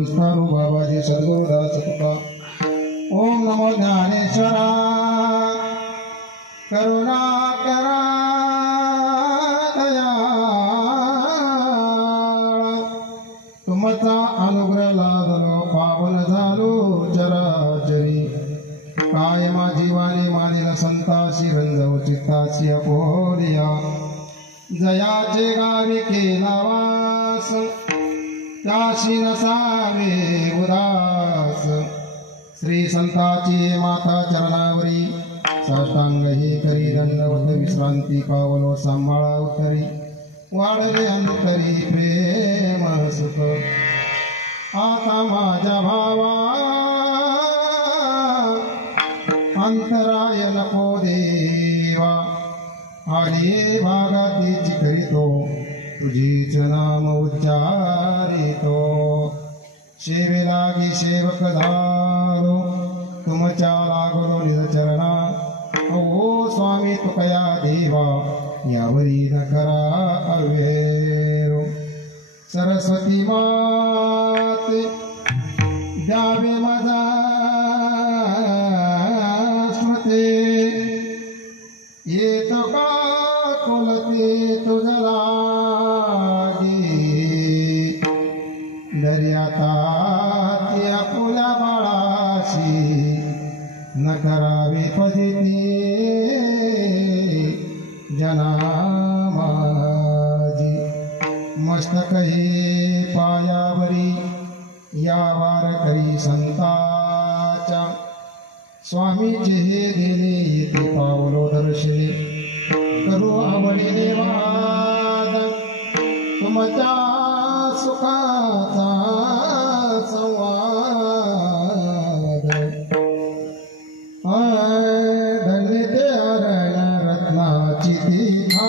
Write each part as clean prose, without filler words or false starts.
विस्तारू बाबाजी सद्गुरुदास तुका। ओम नमो ज्ञानेश्वरा करुणा करा तुमचा अनुग्रह लाभलो पावन झालो चराचरी। काय जीवाने मानिल संताशी रंजव चित्ताची अपोलिया। जयाचे गावी केला वास त्याशी नसावे उदास। श्री संताची माता चरणावरी साष्टांग हे करी दंडवत विश्रांती पावलो सांभाळा उतरी। वाढले अंतरी प्रेम सुख आता माझ्या भावा अंतराय नको देवा। आली भागातीची करीतो तुझीच नाम उच्चारितो। सेवे लागी सेवक धारो तुमच्या लागलो निज चरणा। ओ स्वामी तुकया देवा यावरी न करा अवेरो। सरस्वती माते द्यावे माझा स्मृते। येतो का कुलते तुझ लागी। दर्याता त्या फुला बाळाशी न करावे फजिती जनामाजी। मस्तक हे पायावरी या वारकरी संताच्या। स्वामीचे हे दिले येते पावलो दर्शने करू आवडीने वाद। तुमच्या सुखाचा संवाद। धन्य ते अरण रत्नाची तीर्था।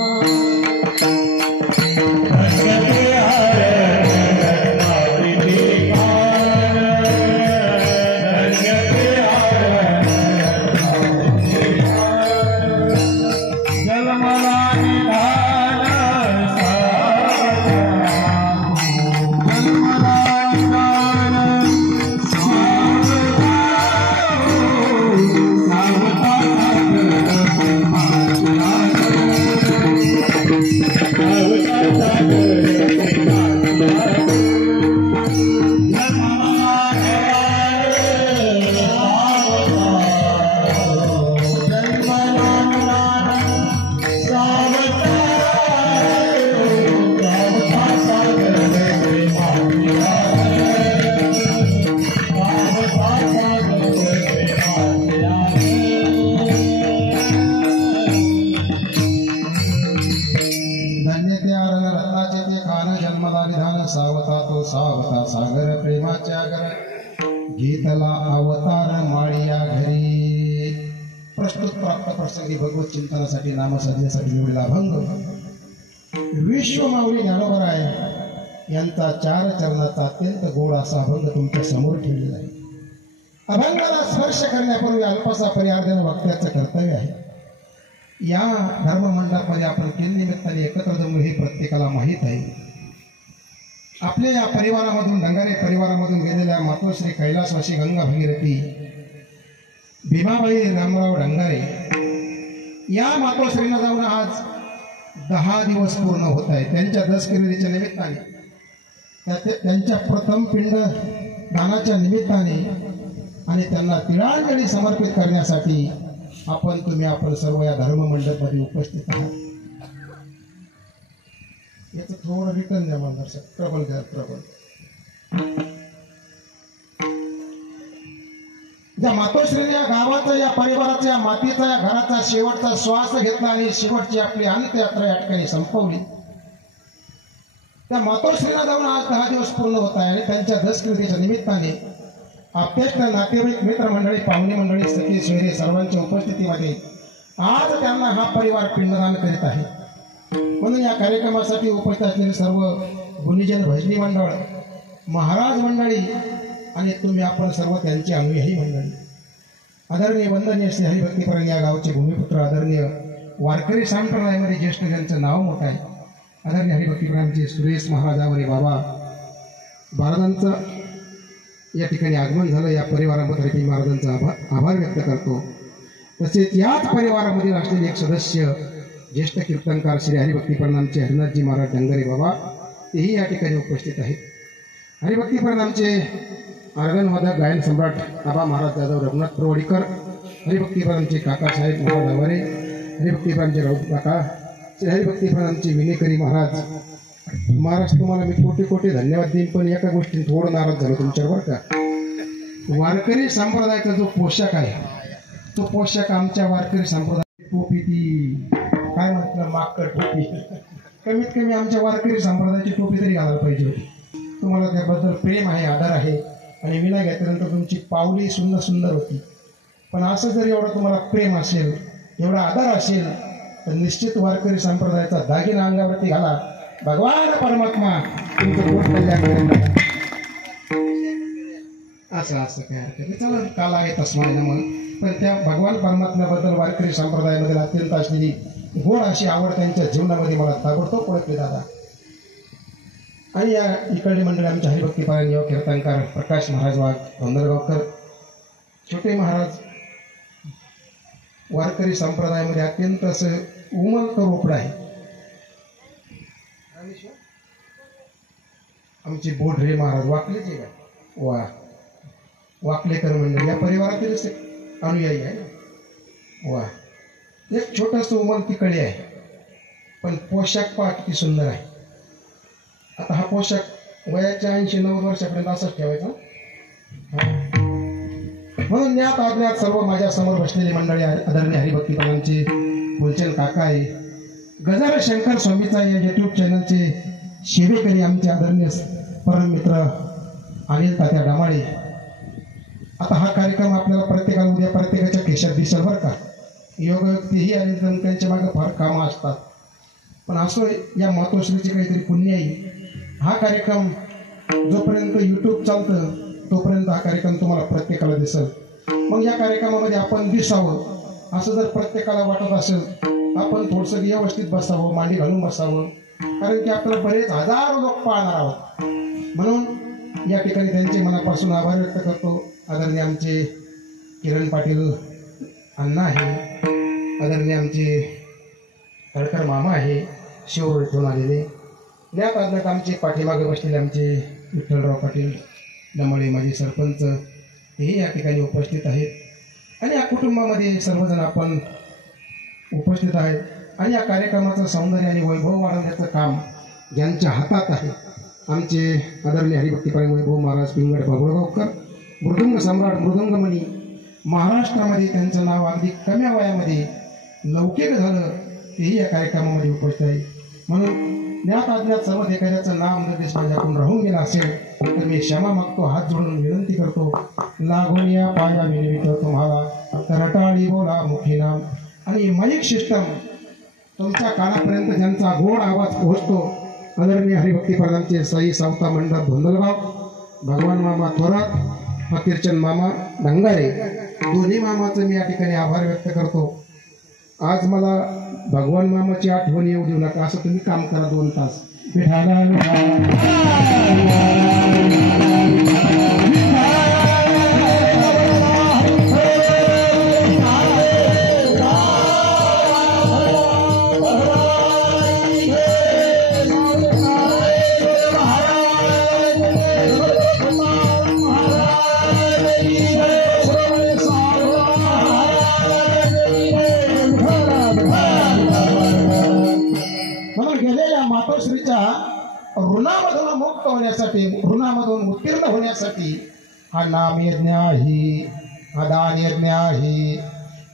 सावता सागर प्रेमाच्या घर गीतला अवतार माळिया घरी। प्रस्तुत प्राप्त प्रसंगी भगवत चिंतनासाठी नाम साधण्यासाठी निवडलेला अभंग विश्व माऊली ज्ञानोबराय यांचा 4 चरणाचा अत्यंत गोड असा अभंग तुमच्या समोर ठेवलेला आहे। अभंगाला स्पर्श करण्यापूर्वी अल्पसा परिहार देणं वक्त्याचं कर्तव्य आहे। या धर्ममंडळामध्ये आपण किन निमित्ताने एकत्र जमलो हे प्रत्येकाला माहीत आहे। आपल्या या परिवारामधून डंगारे परिवारामधून गेलेल्या मातोश्री कैलासवासी गंगा भगीरथी भीमाबाई रामराव डंगारे या मातोश्रीला जाऊन आज 10 दिवस पूर्ण होत आहे। त्यांच्या दशकिरीच्या निमित्ताने त्यांच्या प्रथम पिंड दानाच्या निमित्ताने आणि त्यांना तिळांजली समर्पित करण्यासाठी आपण सर्व या धर्ममंडळामध्ये उपस्थित आहात। याचं थोडं रिटर्न द्या मला दर्शक। प्रबल घ्या प्रबल। ज्या मातोश्रीने या गावाचा या परिवाराचा या मातीचा या घराचा शेवटचा श्वास घेतला आणि शेवटची आपली अंत्ययात्रा या ठिकाणी संपवली। त्या मातोश्रीला जाऊन आज 10 दिवस पूर्ण होत आहे आणि त्यांच्या दशकृतीच्या निमित्ताने आपल्याच नातेवाईक मित्रमंडळी पाहुणे मंडळी सखी सोयरे सर्वांच्या उपस्थितीमध्ये आज त्यांना हा परिवार पिंडदान करीत आहे। म्हणून या कार्यक्रमासाठी उपस्थित असलेले सर्व गुणीजन भजनी मंडळ महाराज मंडळी आणि तुम्ही आपण सर्व त्यांची अनुयायी मंडळी आदरणीय वंदनीय श्री हरिभक्तीपरायण या गावचे भूमिपुत्र आदरणीय वारकरी संप्रदायामध्ये ज्येष्ठ ज्यांचं नाव मोठं आहे आदरणीय हरिभक्तीपरायणचे सुरेश महाराजावरे बाबा महाराजांचं या ठिकाणी आगमन झालं, या परिवाराबद्दल महाराजांचा आभार व्यक्त करतो. तसेच याच परिवारामधील असलेले एक सदस्य ज्येष्ठ कीर्तनकार श्री हरिभक्ती प्रणामचे हरिनाथजी महाराज डंगरे बाबा, तेही या ठिकाणी उपस्थित आहेत. हरिभक्ती प्रणामचे ऑर्गनवादक गायन सम्राट आबा महाराज जाधव रघुनाथ प्रवडीकर, हरिभक्ती प्रणामचे काकासाहेब महाराज आवारे, हरिभक्ती प्रणामचे राऊत काका, श्री हरिभक्ती प्रणामचे विनेकरी महाराज. महाराज तुम्हाला मी कोटी कोटी धन्यवाद देईन, पण एका गोष्टीत थोडं नाराज झालो तुमच्यावर का. वारकरी संप्रदायाचा जो पोशाख आहे, तो पोशाख आमच्या वारकरी संप्रदाय टोपी, ती काय म्हटलं माकड टोपी, कमीत कमी आमच्या वारकरी संप्रदायाची टोपी तरी घालायला पाहिजे होती. तुम्हाला त्याबद्दल प्रेम आहे, आदर आहे, आणि विना घेतल्यानंतर तुमची पावली सुंदर सुंदर होती. पण असं जर एवढं तुम्हाला प्रेम असेल, एवढा आदर असेल, तर निश्चित वारकरी संप्रदायाचा दागिना अंगावरती घाला. भगवान परमात्मा तुमचं पोट कल्याण करेल. असं काय हरकत चला, काल आहे तस्माय नमः. पण त्या भगवान परमात्म्याबद्दल वारकरी संप्रदायामध्ये अत्यंत असलेली गोड अशी आवड त्यांच्या जीवनामध्ये मला ताबडतोब ओळखली दादा. आणि या इकडली मंडळी आमच्या हरिभक्ती पारायण योग कीर्तनकार प्रकाश महाराज वाघ धोंदरगावकर, छोटे महाराज, वारकरी संप्रदायामध्ये अत्यंत असं उमलतं रोपड आहे. आमचे बोढरे महाराज वाकलेचे का वा वाकलेकर मंडळ या परिवारातीलच अनुयायी आहे ना. वा, एक छोटंसं उमलती कळी आहे, पण पोशाख पहा किती सुंदर आहे. आता हा पोशाख वयाच्या 80-90 वर्षापर्यंत असाच ठेवायचा. म्हणून ज्ञात अज्ञात सर्व माझ्या समोर बसलेली मंडळी, आदरणीय हरिभक्ती प्रणामचे फुलचंद काका आहे, गजानन शंकर स्वामीचा या युट्यूब चॅनलचे सेवेकरी आमचे आदरणीय परममित्र अनिल तात्या डमाळे. आता हा कार्यक्रम आपल्याला प्रत्येकाला उद्या प्रत्येकाच्या केशात दिसेल बरं का. योग तेही आणि त्यांच्या मागे फार कामं असतात, पण असं या मातोश्रीची काहीतरी पुण्य आहे. हा कार्यक्रम जोपर्यंत यूट्यूब चालतं तोपर्यंत हा कार्यक्रम तुम्हाला प्रत्येकाला दिसेल. मग या कार्यक्रमामध्ये आपण दिसावं असं जर प्रत्येकाला वाटत असेल, आपण थोडंसं व्यवस्थित बसावं, मांडी घालून बसावं, कारण की आपल्याला बरेच हजारो लोक पाहणार आहोत. म्हणून या ठिकाणी त्यांचे मनापासून आभार व्यक्त करतो. आदरणीय आमचे किरण पाटील अण्णा आहे, आदरणीय आमचे तळकर मामा आहे शिवरोड इथून आलेले, ज्ञात अज्ञात आमचे पाठीमागे बसलेले आमचे विठ्ठलराव पाटील डमाळे माजी सरपंच, हेही या ठिकाणी उपस्थित आहेत. आणि या कुटुंबामध्ये सर्वजण आपण उपस्थित आहेत. आणि या कार्यक्रमाचं सौंदर्य आणि वैभव वाढवण्याचं काम ज्यांच्या हातात आहे, आमचे आदरणीय हरिभक्तीपारायण वैभव महाराज पिंगड बाबुळगावकर, मृदुंग सम्राट मृदुंगमणी, महाराष्ट्रामध्ये त्यांचं नाव अगदी कमी वयामध्ये लौकिक झालं, तेही या कार्यक्रमामध्ये उपस्थित आहे. म्हणून ज्ञात अज्ञात सर्व एखाद्याचं नाम निर्देश माझ्याकडून राहून गेला असेल तर मी क्षमा मागतो, हात जोडून विनंती करतो. लागून या पाया विनवितो तुम्हाला, रटाळी बोला मुखी नाम. आणि माईक सिस्टम तुमच्या कानापर्यंत ज्यांचा गोड आवाज पोहोचतो, आदरणीय हरिभक्ती प्रधानचे साई सावता मंडळ धोंदलगाव, भगवान मामा थोरात, फकीरचंद मामा डंगारे, दोन्ही मामाचं मी या ठिकाणी आभार व्यक्त करतो. आज मला भगवान मामाची आठवण येऊ देऊ नका, असं तुम्ही काम करा 2 तास. मातोश्रीच्या ऋणामधून मुक्त होण्यासाठी, ऋणामधून उत्तीर्ण होण्यासाठी हा नाम यज्ञ आहे, हा दान यज्ञ आहे.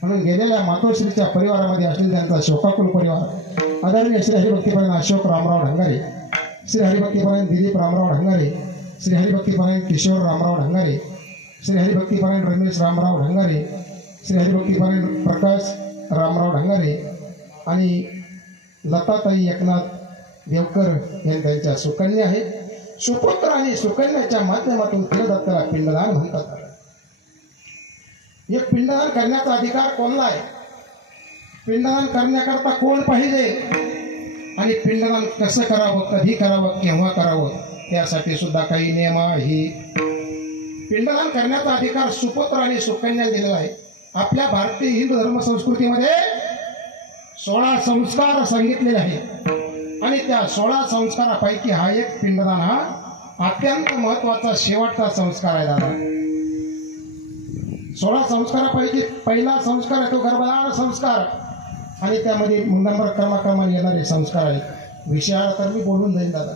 म्हणून गेलेल्या मातोश्रीच्या परिवारामध्ये असलेला त्यांचा शोकाकुल परिवार, आदरणीय श्री हरिभक्तीपारायण अशोक रामराव ढंगारे, श्री हरिभक्तीपारायण दिलीप रामराव ढंगारे, श्री हरिभक्तीपारायण किशोर रामराव ढंगारे, श्री हरिभक्तीपारायण रमेश रामराव ढंगारे, श्री हरिभक्तीपारायण प्रकाश रामराव ढंगारे आणि लताताई एकनाथ देवकर यांनी त्यांच्या सुकन्या आहेत. सुपुत्र आणि सुकन्याच्या माध्यमातून तिलदत्ताला पिंडदान म्हणतात. एक पिंडदान करण्याचा अधिकार कोणला आहे? पिंडदान करण्याकरता कोण पाहिजे आणि पिंडदान कसं करावं, कधी करावं, केव्हा करावं, त्यासाठी सुद्धा काही नियम आहे. पिंडदान करण्याचा अधिकार सुपुत्र आणि सुकन्या दिलेला आहे. आपल्या भारतीय हिंदू धर्म संस्कृतीमध्ये 16 संस्कार सांगितलेले आहेत आणि त्या 16 संस्कारापैकी हा एक पिंडदान हा अत्यंत महत्वाचा शेवटचा संस्कार आहे दादा. 16 संस्कारापैकी पहिला संस्कार आहे तो गर्भधारण संस्कार आणि त्यामध्ये नंबर क्रमाक्रमाने येणारे संस्कार आहेत. विषयाला तर मी बोलून जाईल दादा.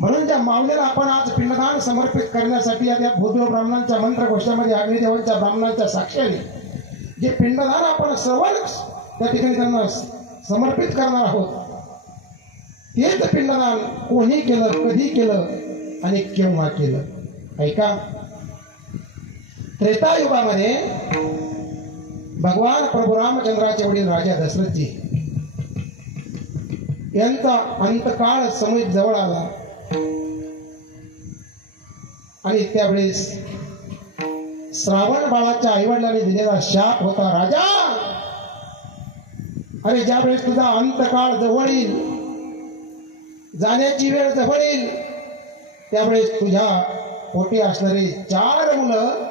म्हणून ज्या माऊलीला आपण आज पिंडदान समर्पित करण्यासाठी या भूदेव ब्राह्मणांच्या मंत्र गोष्टीमध्ये अग्निदेवांच्या ब्राह्मणांच्या साक्षीने जे पिंडदान आपण सर्वांना त्या ठिकाणी त्यांना समर्पित करणार आहोत, तेच पिंडदान कोणी केलं, कधी केलं आणि केव्हा केलं. ऐका, त्रेतायुगामध्ये भगवान प्रभू रामचंद्राचे वडील राजा दशरथजी यांचा अंतकाळ समय जवळ आला आणि त्यावेळेस श्रावण बाळाच्या आईवडिलांनी दिलेला शाप होता, राजा अरे ज्यावेळेस तुझा अंतकाळ जवळ येईल, जाण्याची वेळ जवळ येईल, त्यावेळेस तुझ्या पोटी असणारे 4 मुलं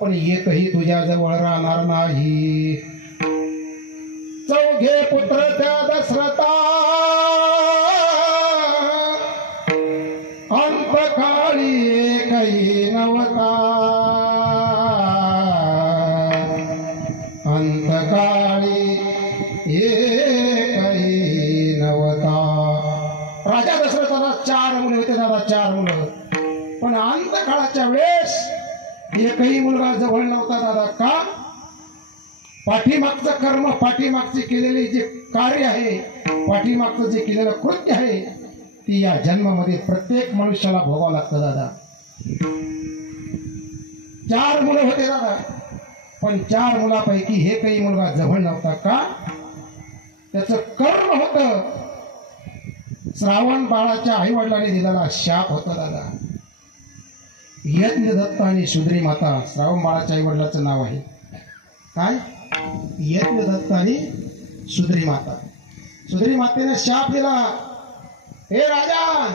पण एकही तुझ्या जवळ राहणार नाही. 4 पुत्र त्या दशरथा अंतकाळी एकही नव्हता, अंतकाळी एकही नव्हता. राजा दशरथाला 4 मुले होते दादा, 4 मुलं, पण अंतकाळाच्या वेळेस एकही मुलगा जवळ नव्हता दादा. का? पाठीमागचं कर्म, पाठीमागचे केलेले जे कार्य आहे, पाठीमागचं जे केलेलं कृत्य आहे, ती या जन्मामध्ये प्रत्येक मनुष्याला भोगावं लागतं दादा. 4 मुलं होते दादा, पण 4 मुलापैकी हे काही मुलगा जवळ नव्हता. का? त्याचं कर्म होतं श्रावण बाळाच्या आई वडिलांनी दिलेला शाप होता दादा. यज्ञ दत्त आणि सुद्री माता श्रावण बाळाच्या आई वडिलाचं नाव आहे. काय? यज्ञ दत्त आणि सुद्री माता. सुद्री मातेने शाप दिला, हे राजा,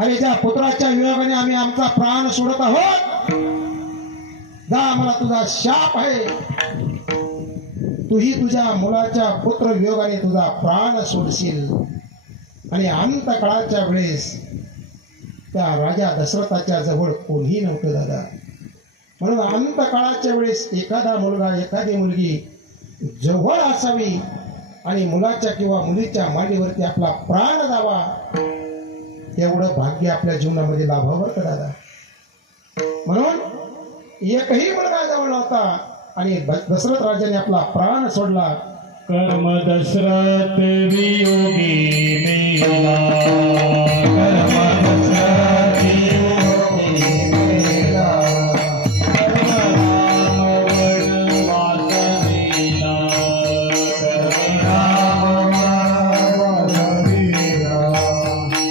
अरे ज्या पुत्राच्या वियोगाने आम्ही आमचा प्राण सोडत आहोत, जा, मला तुझा शाप आहे, तूही तुझ्या मुलाच्या पुत्र वियोगाने तुझा प्राण सोडशील. आणि अंतकाळाच्या वेळेस त्या राजा दशरथाच्या जवळ कोणी नव्हतं दादा. म्हणून अंतकाळाच्या वेळेस एखादा मुलगा, एखादी मुलगी जवळ असावी आणि मुलाच्या किंवा मुलीच्या मांडीवरती आपला प्राण जावा, तेवढं भाग्य आपल्या जीवनामध्ये लाभावं का दादा. म्हणून एकही मुलगा जवळ नव्हता आणि दशरथ राजाने आपला प्राण सोडला. कर्म दशरथ वियोगी मेला, कर्म दशरथ वियोगी मेला, कर्म राम वनवास लीला, कर्म राम वनवास लीला,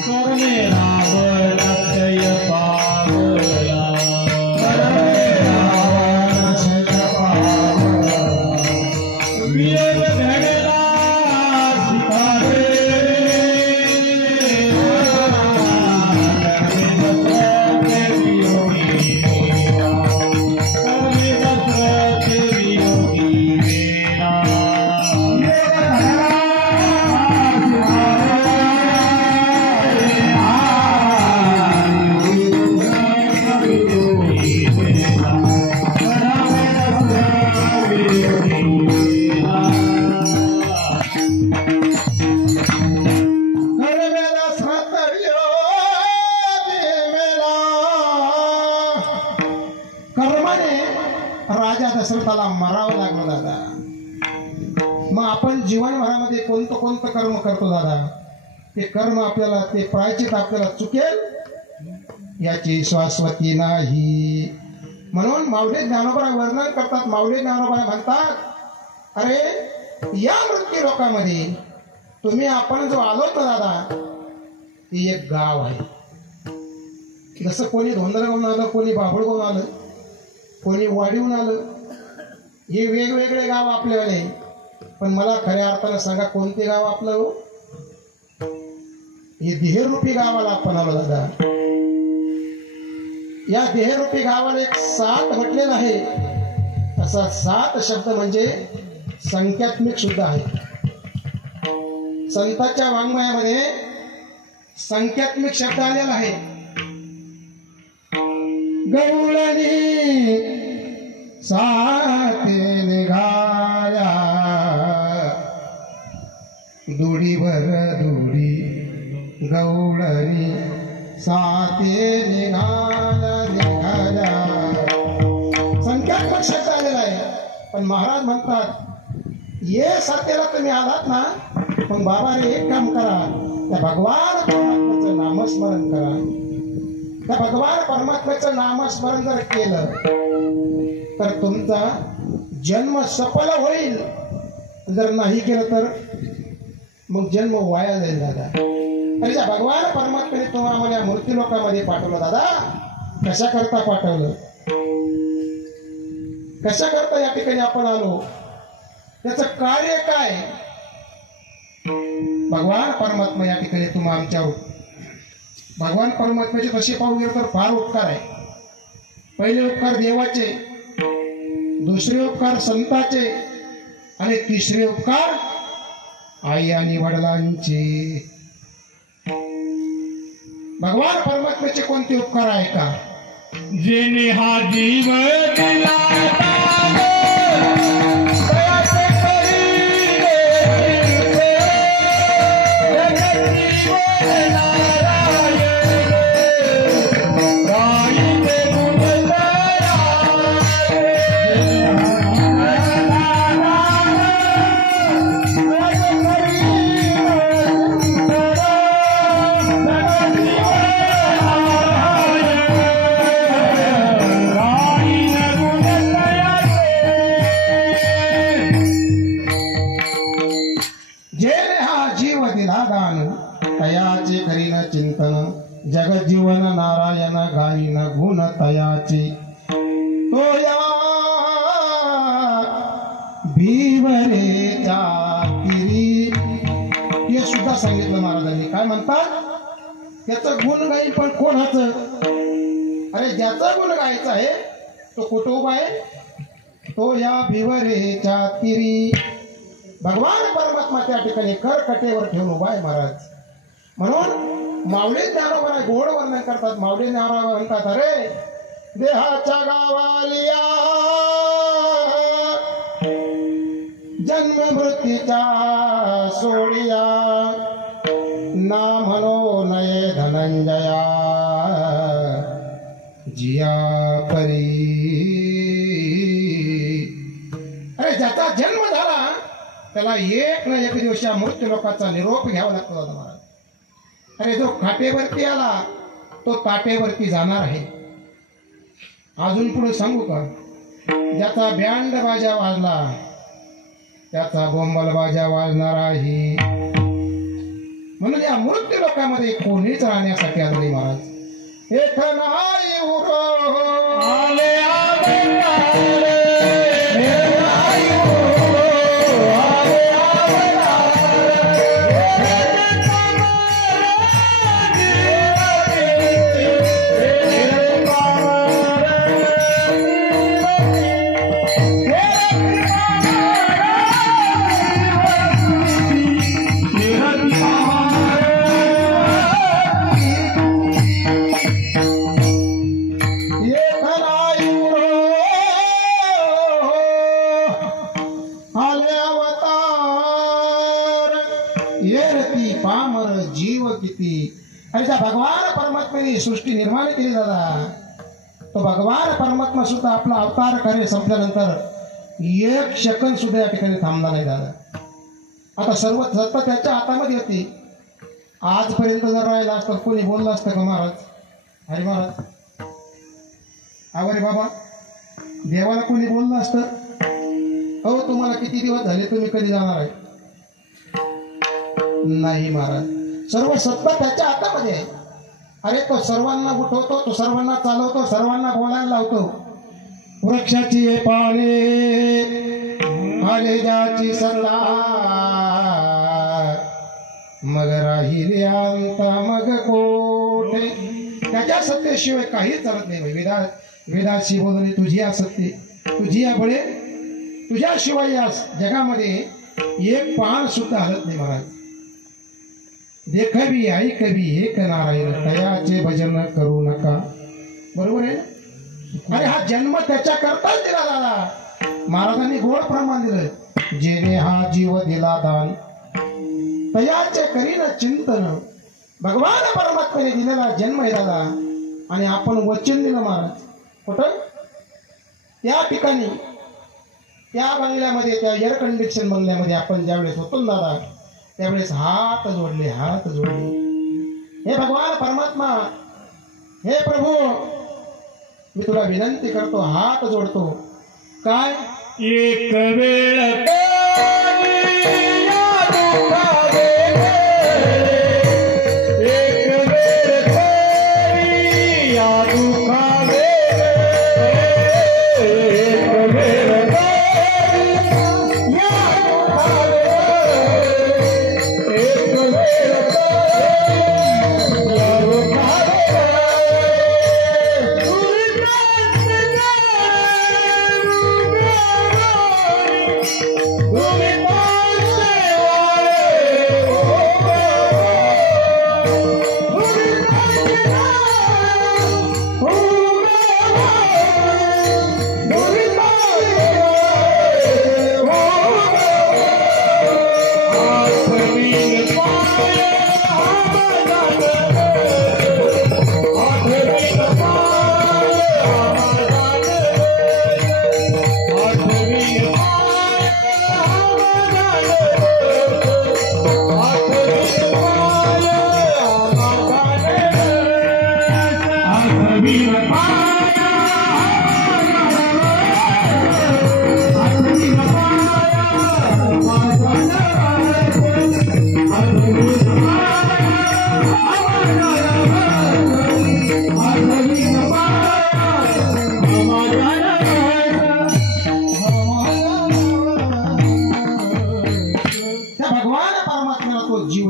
कर्मे रावण अक्षय पावला, कर्मे रावण अक्षय पावला, वियोग घडला सितारे, कर्माने राजा दशरथाला मरावं लागलं दादा. मग आपण जीवनभरामध्ये कोणतं कोणतं कर्म करतो दादा, ते कर्म आपल्याला, ते प्रायचित आपल्याला चुकेल याची शाश्वती नाही. म्हणून माऊली ज्ञानोबा वर्णन करतात, माऊली ज्ञानोबा म्हणतात, अरे या मृत्यू लोकांमध्ये तुम्ही आपण जो आलो तर दादा, ती एक गाव आहे. जसं कोणी धोंदरगावून आलं, कोणी बाभळगावून आलं, कोणी वाडीहून आलं, हे वेगवेगळे गाव आपल्याला. पण मला खऱ्या अर्थानं सांगा, कोणते गाव आपलं हो? हे देहरूपी गावाला आपण आलो दादा. या देहरूपी गावाला एक सात म्हटलेला आहे. असा सात शब्द म्हणजे संख्यात्मक सुद्धा आहे. संतांच्या वाङ्मयामध्ये संख्यात्मक शब्द आलेला आहे. गवळणी साते निघाल्या दुडीवर दुडी गवळणी साते निघाल्या संख्यात्मक शब्द आलेला आहे. पण महाराज म्हणतात ये सातेला तुम्ही आलात ना, मग बाबा रे एक काम करा, त्या भगवान परमात्म्याचं नामस्मरण करा. त्या भगवान परमात्म्याचं नामस्मरण जर केलं तर तुमचा जन्म सफल होईल. जर नाही केलं तर मग जन्म वाया जाईल दादा. अरे त्या भगवान परमात्म्याने तुम्हाला आम्हाला मूर्ती लोकांमध्ये पाठवलं दादा. कशा करता पाठवलं, कशा करता या ठिकाणी आपण आलो, त्याचं कार्य काय. भगवान परमात्मा या ठिकाणी तुम्हाला आमच्यावर भगवान परमात्म्याचे तसे पाहू गेले तर फार उपकार आहे. पहिले उपकार देवाचे, दुसरे उपकार संतांचे आणि तिसरे उपकार आई आणि वडिलांचे. भगवान परमात्म्याचे कोणते उपकार आहे का. जेने हा जीव दिला तयाचे करीन चिंतन जगजीवन नारायण गाईन गुण तयाचे. तो या भीवरेच्या तिरी हे सुद्धा सांगितलं महाराजांनी. काय म्हणतात, त्याचं गुण गाईन पण कोणाचं. अरे ज्याचा गुण गायचा आहे तो कुठं उभा आहे, तो या भीवरेच्या तिरी. भगवान परमात्मा त्या ठिकाणी करकटेवर ठेवून उभा आहे महाराज. म्हणून माऊली ज्ञानोबा गोड वर्णन करतात. माऊली ज्ञानोबा म्हणतात, अरे देहाच्या गावालिया जन्म मृत्यूच्या सोडिया ना म्हणो नये धनंजया जिया परी. अरे ज्याचा जन्म झाला त्याला एक ना एक दिवशी मृत्यू लोकांचा निरोप घ्यावा लागतो दादा महाराज. अरे जो खाटेवरती आला तो ताटेवरती जाणार आहे. अजून पुढे सांगू का, ज्याचा बँड बाजा वाजला त्याचा बोंबल बाजा वाजणार आहे. म्हणून या मृत्यू लोकांमध्ये कोणीच राहण्यासाठी आले महाराज. एक नाही उरो आले भगवान परमात्म्याने सृष्टी निर्माण केली दादा. तो भगवान परमात्मा सुद्धा आपला अवतार कार्य संपल्यानंतर एक सेकंद सुद्धा या ठिकाणी थांबला नाही दादा. आता सर्व सत्ता त्याच्या हातामध्ये होती. आजपर्यंत जर राहिला असतं कोणी बोललं असतं का महाराज, हरे महाराज आवरे बाबा, देवाला कोणी बोललं असतं, हो तुम्हाला किती दिवस झाले, तुम्ही कधी जाणार आहे. नाही महाराज, सर्व सत्ता त्याच्या हातामध्ये आहे. अरे तो सर्वांना उठवतो, तो सर्वांना चालवतो, सर्वांना बोलायला लावतो. वृक्षाची पाने कालेजाची सल्ला मग राहिली अंत मग कोठे. त्याच्या सत्तेशिवाय काहीच चालत नाही. वेदाशी बोलणे तुझी असत्य, तुझी या बळे, तुझ्याशिवाय या जगामध्ये एक पान सुद्धा हलत नाही महाराज. देखवी ऐकवी एक नारायण, तयाचे भजन करू नका. बरोबर आहे. अरे हा जन्म त्याच्या करताच दिला दादा. महाराजांनी गोड प्रमाण दिलं. जेणे हा जीव दिला दान, तयाचे करीन चिंतन. भगवान परमात्म्याने दिलेला जन्म आहे दादा. आणि आपण वचन दिलं महाराज. कुठं? त्या ठिकाणी त्या बंगल्यामध्ये, त्या एअर कंडिशन बंगल्यामध्ये आपण ज्यावेळेस होतो दादा, त्यावेळेस हात जोडले, हात जोडले. हे भगवान परमात्मा, हे प्रभू, मी तुला विनंती करतो, हात जोडतो. काय? एक वेळ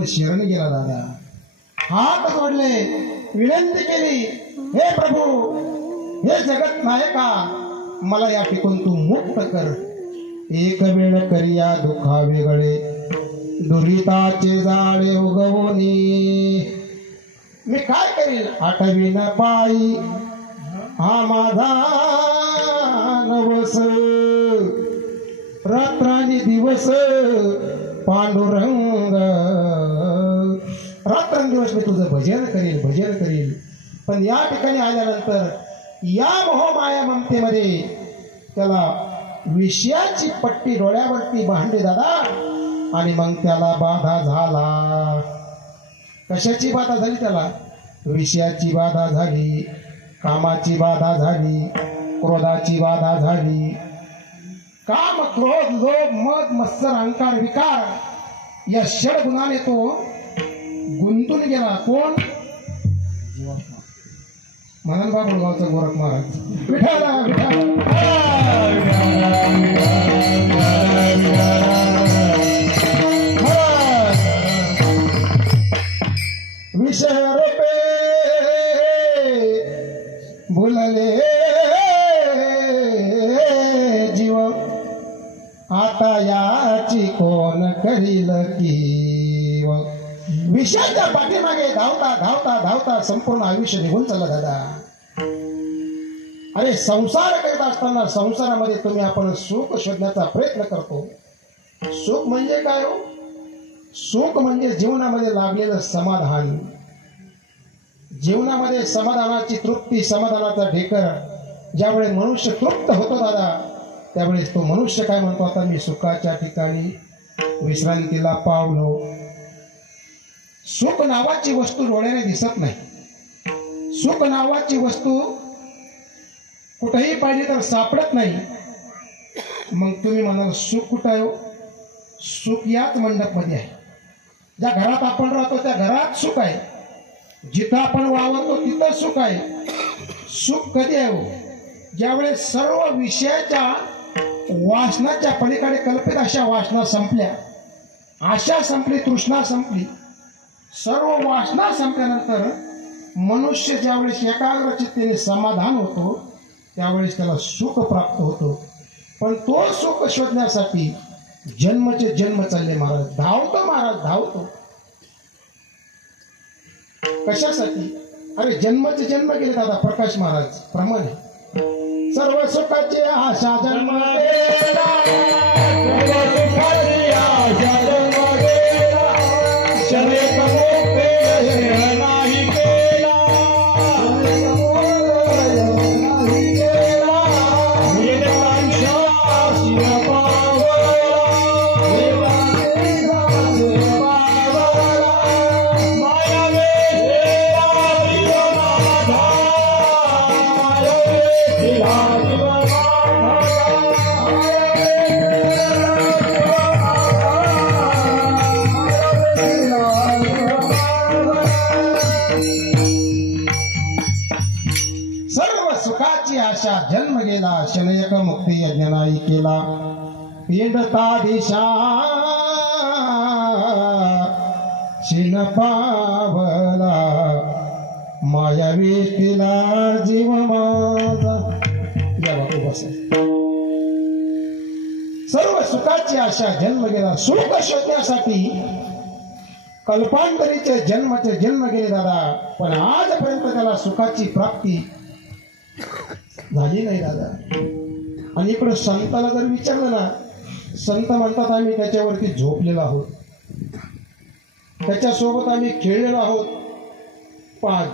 शरण गेला दादा. हात जोडले, विनंती केली, हे प्रभू, हे जगत नायका, मला या ठिकाणी तू मुक्त कर. एक वेळ करिया दुखा वेगळे, दुरिताचे जाळे उगवणी. मी काय करील आठवीन पायी, हा माझा नवस. रात्रानी दिवस पांडुरंग, रात्रंदिवस मी तुझं भजन करील, भजन करील. पण या ठिकाणी आल्यानंतर या मोहमाया ममतेमध्ये त्याला विषयाची पट्टी डोळ्यावरती बांधली दादा. आणि मग त्याला बाधा झाला. कशाची बाधा झाली त्याला? विषयाची बाधा झाली, कामाची बाधा झाली, क्रोधाची बाधा झाली. काम, क्रोध, लोभ, मद, मत्सर, अहंकार, विकार या षड गुणाने तो गुंतून गेला. कोण? मनन बाबुळगावचा गोरख महाराज. विठाला विषय रूपे भुलले जीव, आता याची कोण करील कीव. विषयाच्या पाठीमागे धावता धावता धावता संपूर्ण आयुष्य निघून चाललं दादा. अरे संसार करीत असताना संसारामध्ये तुम्ही आपण सुख शोधण्याचा प्रयत्न करतो. सुख म्हणजे काय हो? सुख म्हणजे जीवनामध्ये लागलेलं समाधान. जीवनामध्ये समाधानाची तृप्ती, समाधानाचा ढेकर ज्यावेळेस मनुष्य तृप्त होतो दादा, त्यावेळेस तो मनुष्य काय म्हणतो, आता मी सुखाच्या ठिकाणी विश्रांतीला पावलो. सुख नावाची वस्तू डोळ्याने दिसत नाही. सुख नावाची वस्तू कुठेही पाहिली तर सापडत नाही. मग तुम्ही म्हणाल सुख कुठं आहे? सुख याच मंडपमध्ये आहे. ज्या घरात आपण राहतो त्या घरात सुख आहे. जिथं आपण वावरतो तिथं सुख आहे. सुख कधी आहे हो? ज्यावेळेस सर्व विषयाच्या वासनाच्या पलीकडे कल्पित अशा वासना संपल्या, आशा संपली, तृष्णा संपली, सर्व वासना संपल्यानंतर मनुष्य ज्यावेळेस एकाग्र चित्तेने समाधान होतो त्यावेळेस त्याला सुख प्राप्त होतो. पण तो सुख शोधण्यासाठी जन्मचे जन्म चालले महाराज. धावतो. कशासाठी? अरे जन्मचे जन्म गेले दादा. प्रकाश महाराज प्रमाणे सर्व सुखाची आशा जन्म गेला, सर्व सुखाची आशा जन्म गेला, शरीर नाही केला, नाही केला, वेदांचा शिर पावला, वेदांचा शिर पावला, मायावे सर्व सुखाची आशा जन्म गेला, शनयक मुक्ती यज्ञ नाही केला, पिंडता दिशा शिन पावला, मायावी तिला जीव माझा. सर्व सुखाची आशा जन्म गेला. सुख शोधण्यासाठी कल्पांतरीचे जन्माचे जन्म गेले दादा. पण आजपर्यंत त्याला सुखाची प्राप्ती झाली नाही दादा. आणि इकडे संताला जर विचारलं ना, संत म्हणतात आम्ही त्याच्यावरती झोपलेलो आहोत, त्याच्यासोबत आम्ही खेळलेलो आहोत.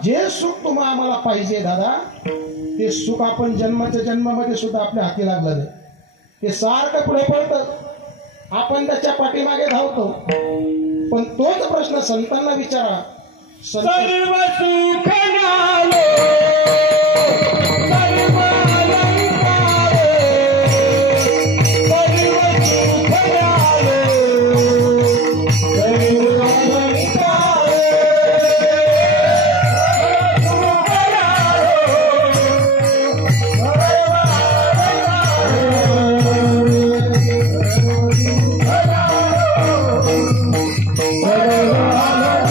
जे सुख तुम्हाला आम्हाला पाहिजे दादा, ते सुख आपण जन्माच्या जन्मामध्ये सुद्धा आपल्या हाती लागलं नाही. ते सारखं पुढे पळतं, आपण त्याच्या पाठीमागे धावतो. पण तोच प्रश्न संतांना विचारा. सर्व सुख नालो, सर्व अलंकार, सर्व सुख नालो, सर्व अलंकार,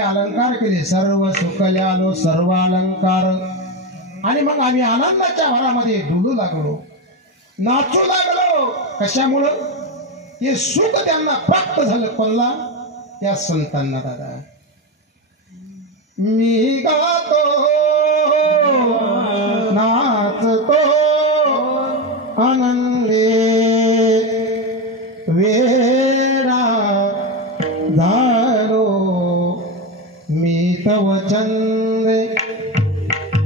अलंकार केले. सर्व सुखल्यालो सर्व अलंकार. आणि मग आम्ही आनंदाच्या भरामध्ये डुलू लागलो, नाचू लागलो. कशामुळं? हे सुख त्यांना प्राप्त झालं. कोणला? त्या संतांना दादा. मी गातो नाचतो आनंदे वेडा झालो मी तव चंदे.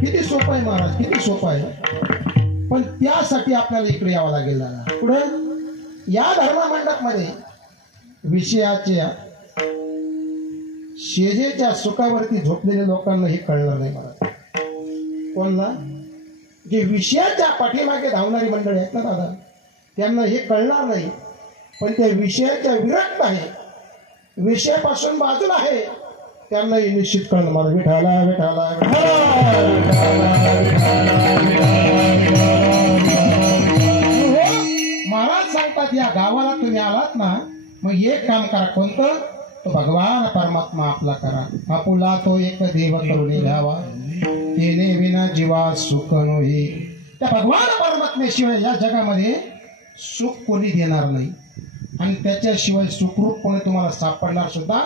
किती सोपं आहे महाराज, किती सोपं आहे. पण त्यासाठी आपल्याला इकडे यावं लागेल दादा. पुढं या धर्ममंडपमध्ये विषयाच्या शेजेच्या सुखावरती झोपलेल्या लोकांना हे कळणार नाही महाराज. कोणला? जे विषयाच्या पाठीमागे धावणारी मंडळी आहेत ना दादा, त्यांना हे कळणार नाही. पण त्या विषयाच्या विरक्त आहे, विषयापासून बाजूला आहे, त्यांना हे निश्चित कळणार महाराज. विठाला विठाला महाराज सांगतात, या गावाला तुम्ही आलात ना, मग एक काम करा, कोणतं? तो भगवान परमात्मा आपला करा. आपुला तो एक देव करुणी घ्यावा, तेने विना जीवा सुख नोही. त्या भगवान परमात्म्याशिवाय या जगामध्ये सुख कोणी देणार नाही आणि त्याच्याशिवाय सुखरूप कोणी तुम्हाला सापडणार सुद्धा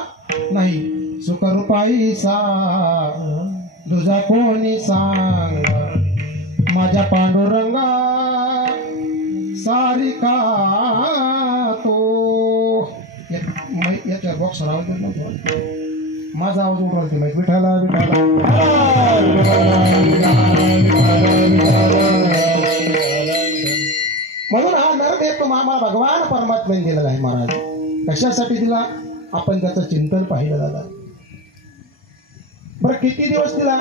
नाही. सुखरूपाई सा तुझा कोणी सांग, माझ्या पांडुरंगा सारिका तो. याच्या बॉक्स आवाज येत नव्हता, माझा आवाज उठवते माहिती. विठाला विठाला म्हणून हा नरदेह तो आम्हाला भगवान परमात्म्याने दिलेला आहे महाराज. कशासाठी दिला? आपण त्याचं चिंतन पाहिलं दादा. बरं किती दिवस दिला?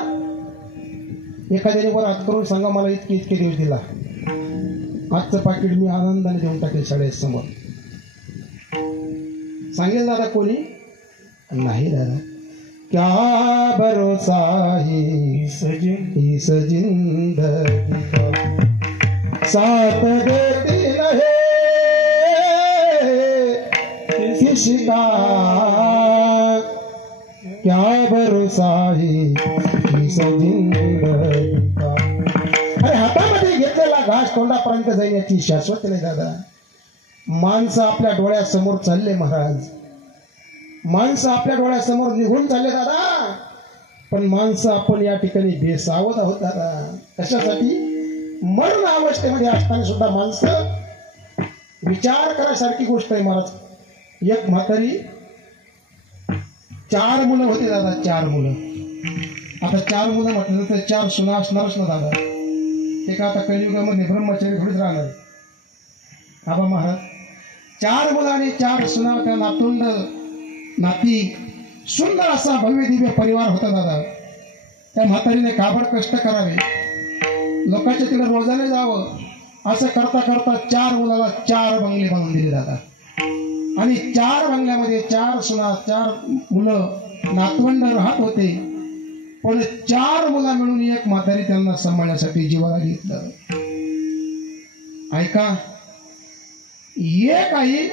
एखाद्याने वर हात करून सांगा मला इतके दिवस दिला. आजचं पाकिट मी आनंदाने देऊन टाकेल शाळेसमोर. सांगेल दादा कोणी? नाही दादा. क्या भरोसा ही इस जिंदगी का, साथ देती रहे किसी का, क्या भरोसा ही इस जिंदगी का. अरे हातामध्ये घेतलेला घास तोंडापर्यंत जाण्याची शाश्वत नाही दादा. माणसं आपल्या डोळ्यासमोर चालले महाराज, माणसं आपल्या डोळ्यासमोर निघून चालले दादा. पण माणसं आपण या ठिकाणी बेसावत आहोत दादा. कशासाठी? मरण अवस्थेमध्ये असताना सुद्धा माणसं विचार करायसारखी गोष्ट आहे महाराज. एक म्हातारी, 4 मुलं होते दादा, 4 मुलं. आता 4 मुलं म्हटलं तर 4 सुना असणारच ना दादा. ते का आता कलियुगामध्ये ब्रह्मचारी थोडीच राहणार. आबा महाराज 4 मुलं आणि 4 सुना, त्या नातुंड नाती, सुंदर असा भव्य दिव्य परिवार होता दादा. त्या म्हातारीने काबड कष्ट करावे, लोकांच्या तिला रोजाने जावं, असं करता करता 4 मुलाला 4 बंगले बांधून दिले दादा. आणि 4 बंगल्यामध्ये 4 सुना, 4 मुलं नातवंड राहत होते. पण 4 मुलं मिळून एक म्हातारी त्यांना सांभाळण्यासाठी जीवाला घेतलं. ऐका, एक आई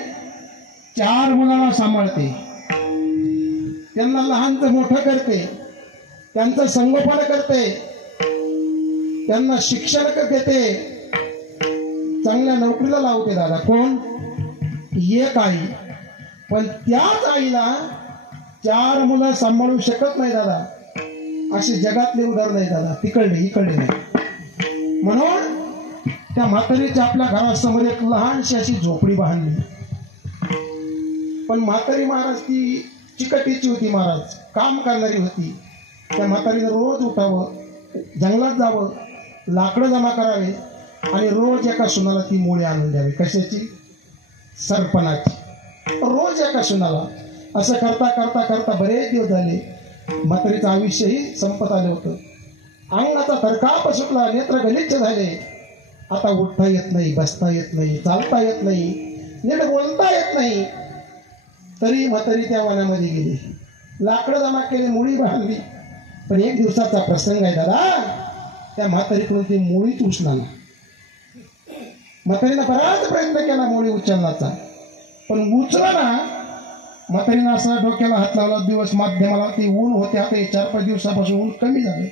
4 मुलांना सांभाळते, त्यांना लहानचं मोठं करते, त्यांचं संगोपन करते, त्यांना शिक्षण देते, चांगल्या नोकरीला लावते दादा. कोण? एक आई. पण त्याच आईला 4 मुलं सांभाळू शकत नाही दादा. अशी जगातले उदाहरण आहे दादा, तिकडे इकडे नाही. म्हणून त्या म्हातारीच्या आपल्या घरासमोर एक लहानशी अशी झोपडी बांधली. पण म्हातारी महाराज ती चिकटीची होती महाराज, काम करणारी होती. त्या म्हातारीनं रोज उठावं, जंगलात जावं, लाकडं जमा करावे आणि रोज एका सुनाला ती मुळे आणून द्यावी. कशाची? सरपणाची. रोज एका सुनाला. असं करता करता करता बरेच दिवस झाले. म्हातारीचं आयुष्यही संपत आलं होतं. अंगाचा थरकाप सुटला, नेत्र गलिच्छ झाले. आता उठता येत नाही, बसता येत नाही, चालता येत नाही, नीट बोलता येत नाही. तरी म्हातारी त्या वनामध्ये गेली, लाकडं जमा केली, मुळी बांधली. पण एक दिवसाचा प्रसंग आहे दादा, त्या म्हातारीकडून ती मुळीच उचलला. म्हातारीनं बराच प्रयत्न केला मुळी उचलण्याचा, पण उचला ना. म्हातारीनं असा डोक्याला हात लावला. दिवस माध्यमाला ती ऊन होते. आता 4-5 दिवसापासून ऊन कमी झालं.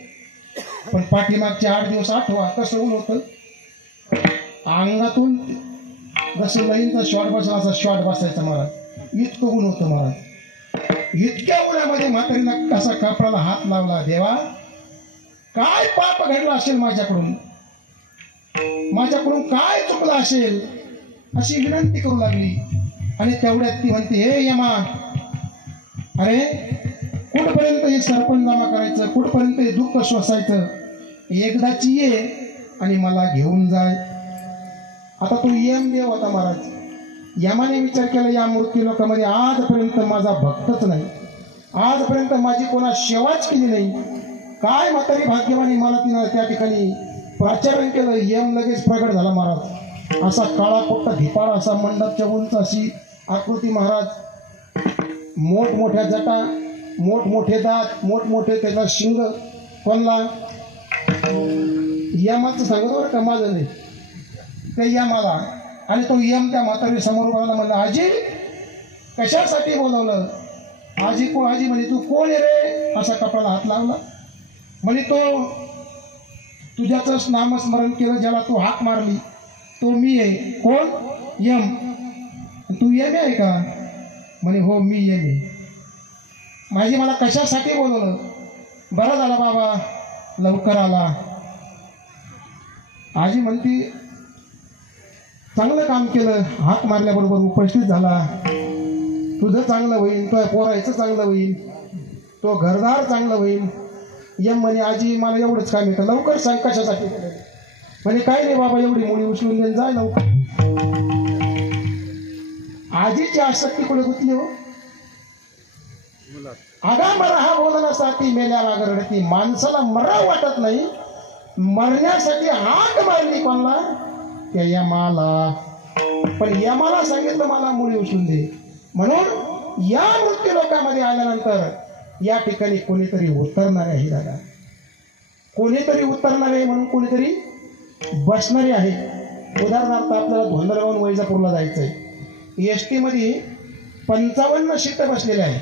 पण पाठीमागचे 8 दिवस आठवा कसं ऊन होतं. अंगातून जसं लईनचा शॉट बसला असा शॉट बसायचा महाराज. इतकं ऊन होतं महाराज. इतक्या उन्हामध्ये म्हातारीनं कसा कपडाला हात लावला. देवा, काय पाप घडलं असेल माझ्याकडून, माझ्याकडून काय चुकलं असेल, अशी विनंती करू लागली. आणि तेवढ्यात ती म्हणते, हे यमा, अरे कुठपर्यंत हे सरपण जमा करायचं, कुठपर्यंत हे दुःख सोसायचं, एकदाची ये आणि मला घेऊन जाय. आता तो यम देव होता महाराज. यमाने विचार केला, या मृत्यू लोकांमध्ये आजपर्यंत माझा भक्तच नाही, आजपर्यंत माझी कोणा सेवाच केली नाही. काय म्हातारी भाग्यवानी, मला तिनं त्या ठिकाणी प्राचारण केलं. यम लगेच प्रगट झाला महाराज. असा काळा कोट्टा धिपाळा, असा मंडपच्या उंच अशी आकृती महाराज. मोठमोठ्या जटा, मोठमोठे दात, मोठमोठे त्याचा शिंग. कोणला? यमाचं सांगत बरं का, माझं नाही, त्या यमाला. आणि तो यम त्या म्हातारी समोर बघायला म्हणला, आजी कशासाठी बोलवलं? आजी म्हणे तू कोण आहे रे? असा कपाळाला हात लावला. म्हणे तो तुझ्याच नामस्मरण केलं, ज्याला तू हाक मारली तो मी आहे. कोण? यम. तू यम आहे का? म्हणे हो मी यम आहे. माझी मला कशासाठी बोलवलं? बरं झालं बाबा लवकर आला. आजी म्हणती चांगलं काम केलं, हाक मारल्याबरोबर उपस्थित झाला. तुझं चांगलं होईल, तो पोरायचं चांगलं होईल, तो घरदार चांगलं होईल. यम म्हणे आजी मला एवढंच काम येतं, लवकर सांग कशासाठी केलं? म्हणे काही नाही बाबा, एवढी मुली उचलून देऊन जाय लवकर. आजीची आसक्ती कुठे गुंतली हो? आगा मरा हा बोलला साथी मेल्या वागरडती. माणसाला मराव वाटत नाही, मरण्यासाठी हाक मारली कोणला? त्या यमाला. पण यमाला सांगितलं मला मुली उचलून दे. म्हणून या मृत्यू लोकांमध्ये आल्यानंतर या ठिकाणी कोणीतरी उतरणारे आहे दादा, कोणीतरी उतरणारे म्हणून कोणीतरी बसणारे आहे. उदाहरणार्थ आपल्याला धोंडरावून वैजापूरला जायचंय. एसटी मध्ये 55 सीट बसलेल्या आहे.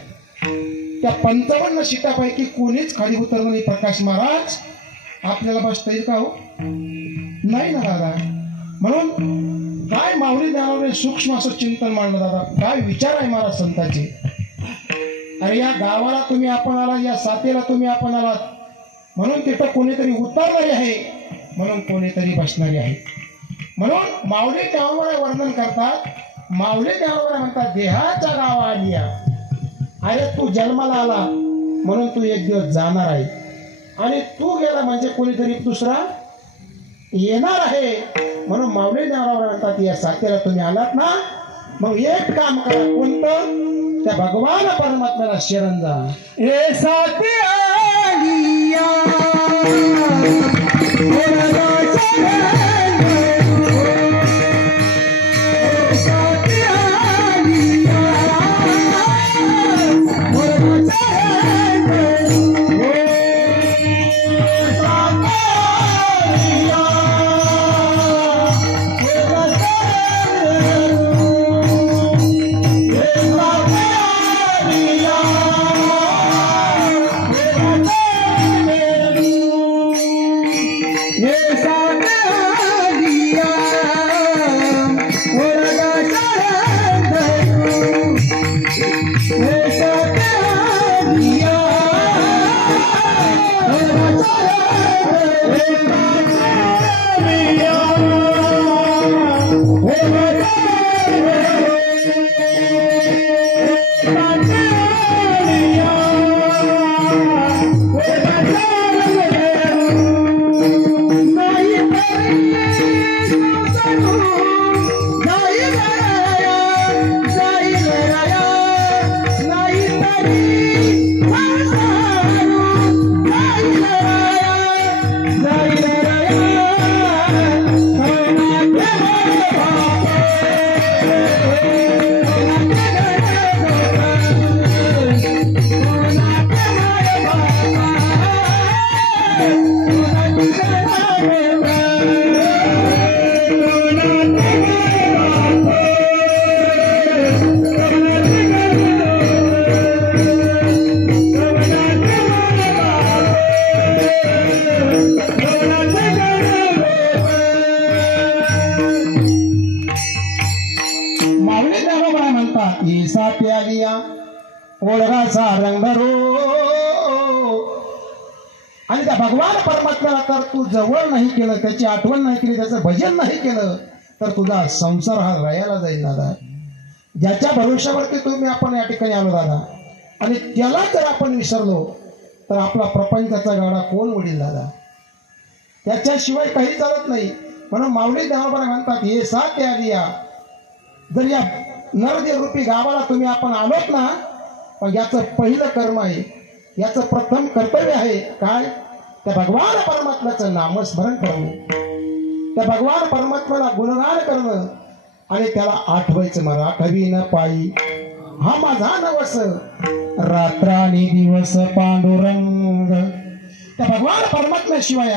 त्या 55 सीटापैकी कोणीच खाली उतरणार नाही. प्रकाश महाराज आपल्याला बसता येईल का हो? नाही ना दादा. म्हणून काय माऊली ज्ञानावरील सूक्ष्म असं चिंतन मांडलं दादा. काय विचार आहे महाराज संतांचे. अरे या गावाला तुम्ही आपण आलात, या साथीला तुम्ही आपण आलात, म्हणून तिथं कोणीतरी उतरणारी आहे, म्हणून कोणीतरी बसणारी आहे. म्हणून माऊली त्यावर वर्णन करतात. माऊली त्यावर म्हणतात देहाच्या गावा आलिया. अरे तू जन्माला आला म्हणून तू एक दिवस जाणार आहे, आणि तू गेला म्हणजे कोणीतरी दुसरा येणार आहे. म्हणून माऊली देवावर म्हणतात या साथीला तुम्ही आलात ना, मग एक काम करा. कोणतं? त्या भगवान परमात्म्याला शरण जा. हे साथी आलिया ओळगाचा रंग रो. आणि त्या भगवान परमात्म्याला तर तू जवळ नाही केलं, त्याची आठवण नाही केली, त्याचं भजन नाही केलं, तर तुझा संसार हा रयाला जाईल दादा. ज्याच्या भरोश्यावरती तुम्ही आपण या ठिकाणी आलो दादा, आणि त्याला जर आपण विसरलो तर आपला प्रपंचाचा गाडा कोण ओढील दादा. त्याच्याशिवाय काही चालत नाही. म्हणून माऊली देवाबाई म्हणतात हे साथ आलिया. जर या नरदेव रूपी गावाला तुम्ही आपण आलोत ना, पण याचं पहिलं कर्म आहे, याचं प्रथम कर्तव्य आहे काय? त्या भगवान परमात्म्याचं नामस्मरण करणं, त्या भगवान परमात्म्याला गुणगान करणं, आणि त्याला आठवायचं. मला आठवीन पायी हा माझा नवस, रात्रानी दिवस पांडुरंग. त्या भगवान परमात्म्याशिवाय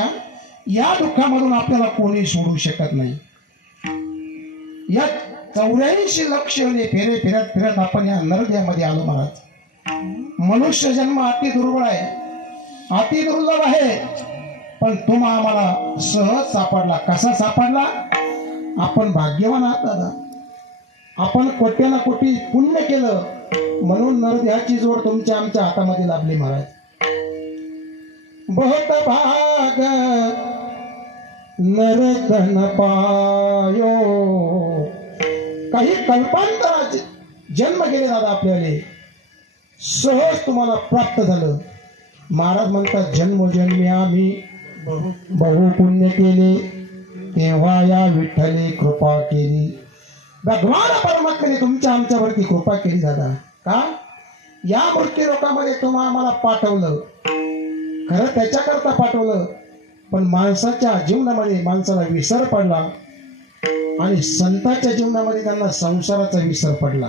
या दुःखामधून आपल्याला कोणी सोडू शकत नाही. या 84 लक्ष फेरे फिरत फिरत आपण या नरदेहामध्ये आलो महाराज. मनुष्य जन्म अति दुर्बळ आहे, अति दुर्लभ आहे, पण तुम्हा आम्हाला सहज सापडला. कसा सापडला? आपण भाग्यवान आहात दादा. आपण कोट्याना कोटी पुण्य केलं म्हणून नरदेहाची जोड तुमच्या आमच्या हातामध्ये लाभली महाराज. बहुत भाग नरतन पायो. काही कल्पांतराचे जन्म गेले दादा आपल्याला, सहज तुम्हाला प्राप्त झालं. महाराज म्हणतात जन्मोजन्मी आम्ही बहु पुण्य केले, तेव्हा या विठ्ठले कृपा केली. भगवान परमात्म्याने तुमच्या आमच्यावरती कृपा केली दादा. का? या मृत्यू लोकांमध्ये तुम्हा आम्हाला पाठवलं, खरं त्याच्याकरता पाठवलं, पण माणसाच्या जीवनामध्ये माणसाला विसर पडला आणि संतांच्या जीवनामध्ये त्यांना संसाराचा विसर पडला.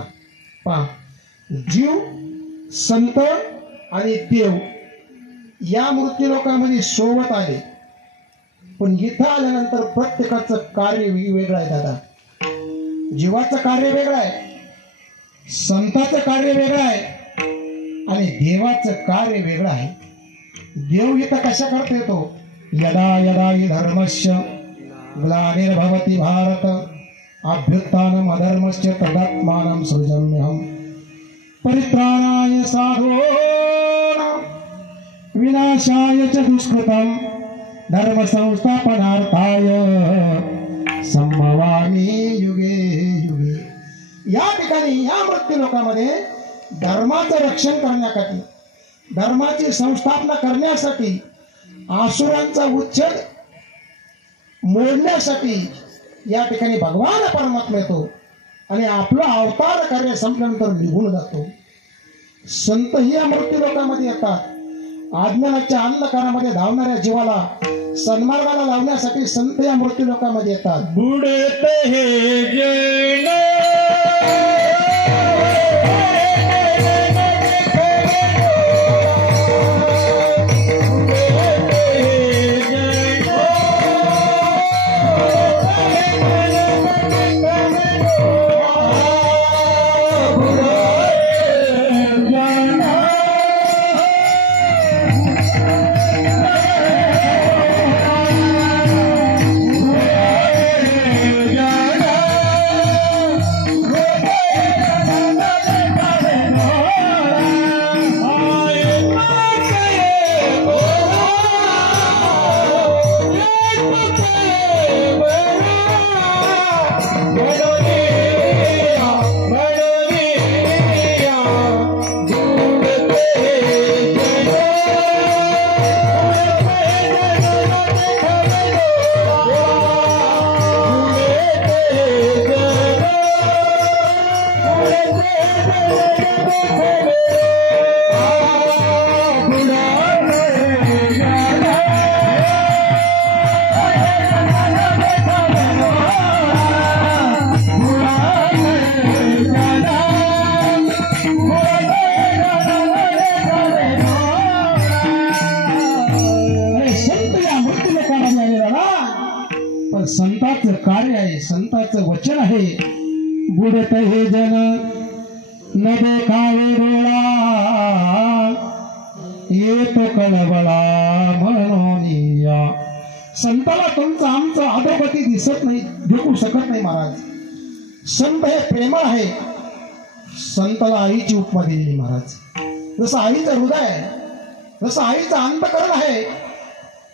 पहा, जीव, संत आणि देव या मृत्यू लोकांमध्ये सोबत आले, पण इथं आल्यानंतर प्रत्येकाचं कार्य वेगवेगळं आहे दादा. जीवाचं कार्य वेगळं आहे, संताचं कार्य वेगळं आहे आणि देवाचं कार्य वेगळं आहे. देव इथं कशा करता येतो? यदा यदा हि धर्मस्य ग्लानिर्भवति भारत अभ्युत्थानम् अधर्मस्य तदात्मानं सृजाम्यहम् परित्राणाय साधूनां विनाशाय च दुष्कृतं धर्म संस्थापनार्थाय संभवामि युगे युगे. या ठिकाणी या मृत्यू लोकांमध्ये धर्माचं रक्षण करण्यासाठी, धर्माची संस्थापना करण्यासाठी, आसुरांचा उच्छेद मोडण्यासाठी या ठिकाणी भगवान परमात्मा येतो आणि आपला अवतार कार्य संपल्यानंतर निघून जातो. संत ही या मृत्यू लोकांमध्ये येतात. अज्ञानाच्या अंधकारामध्ये धावणाऱ्या जीवाला सन्मार्गाला लावण्यासाठी संत या मृत्यू लोकांमध्ये येतात. बुडत हे जन संतांचं कार्य आहे, संतांचं वचन आहे. बुडत हे जन न देखावे डोळा, येतो कळबळा म्हणून या. संताला तुमचं आमचं अधोगती दिसत नाही, देखू शकत नाही महाराज. संत हे प्रेमळ आहे. संताला आईची उपमा दिली महाराज. जसं आईचं हृदय आहे, जसं आईचं अंतकरण आहे,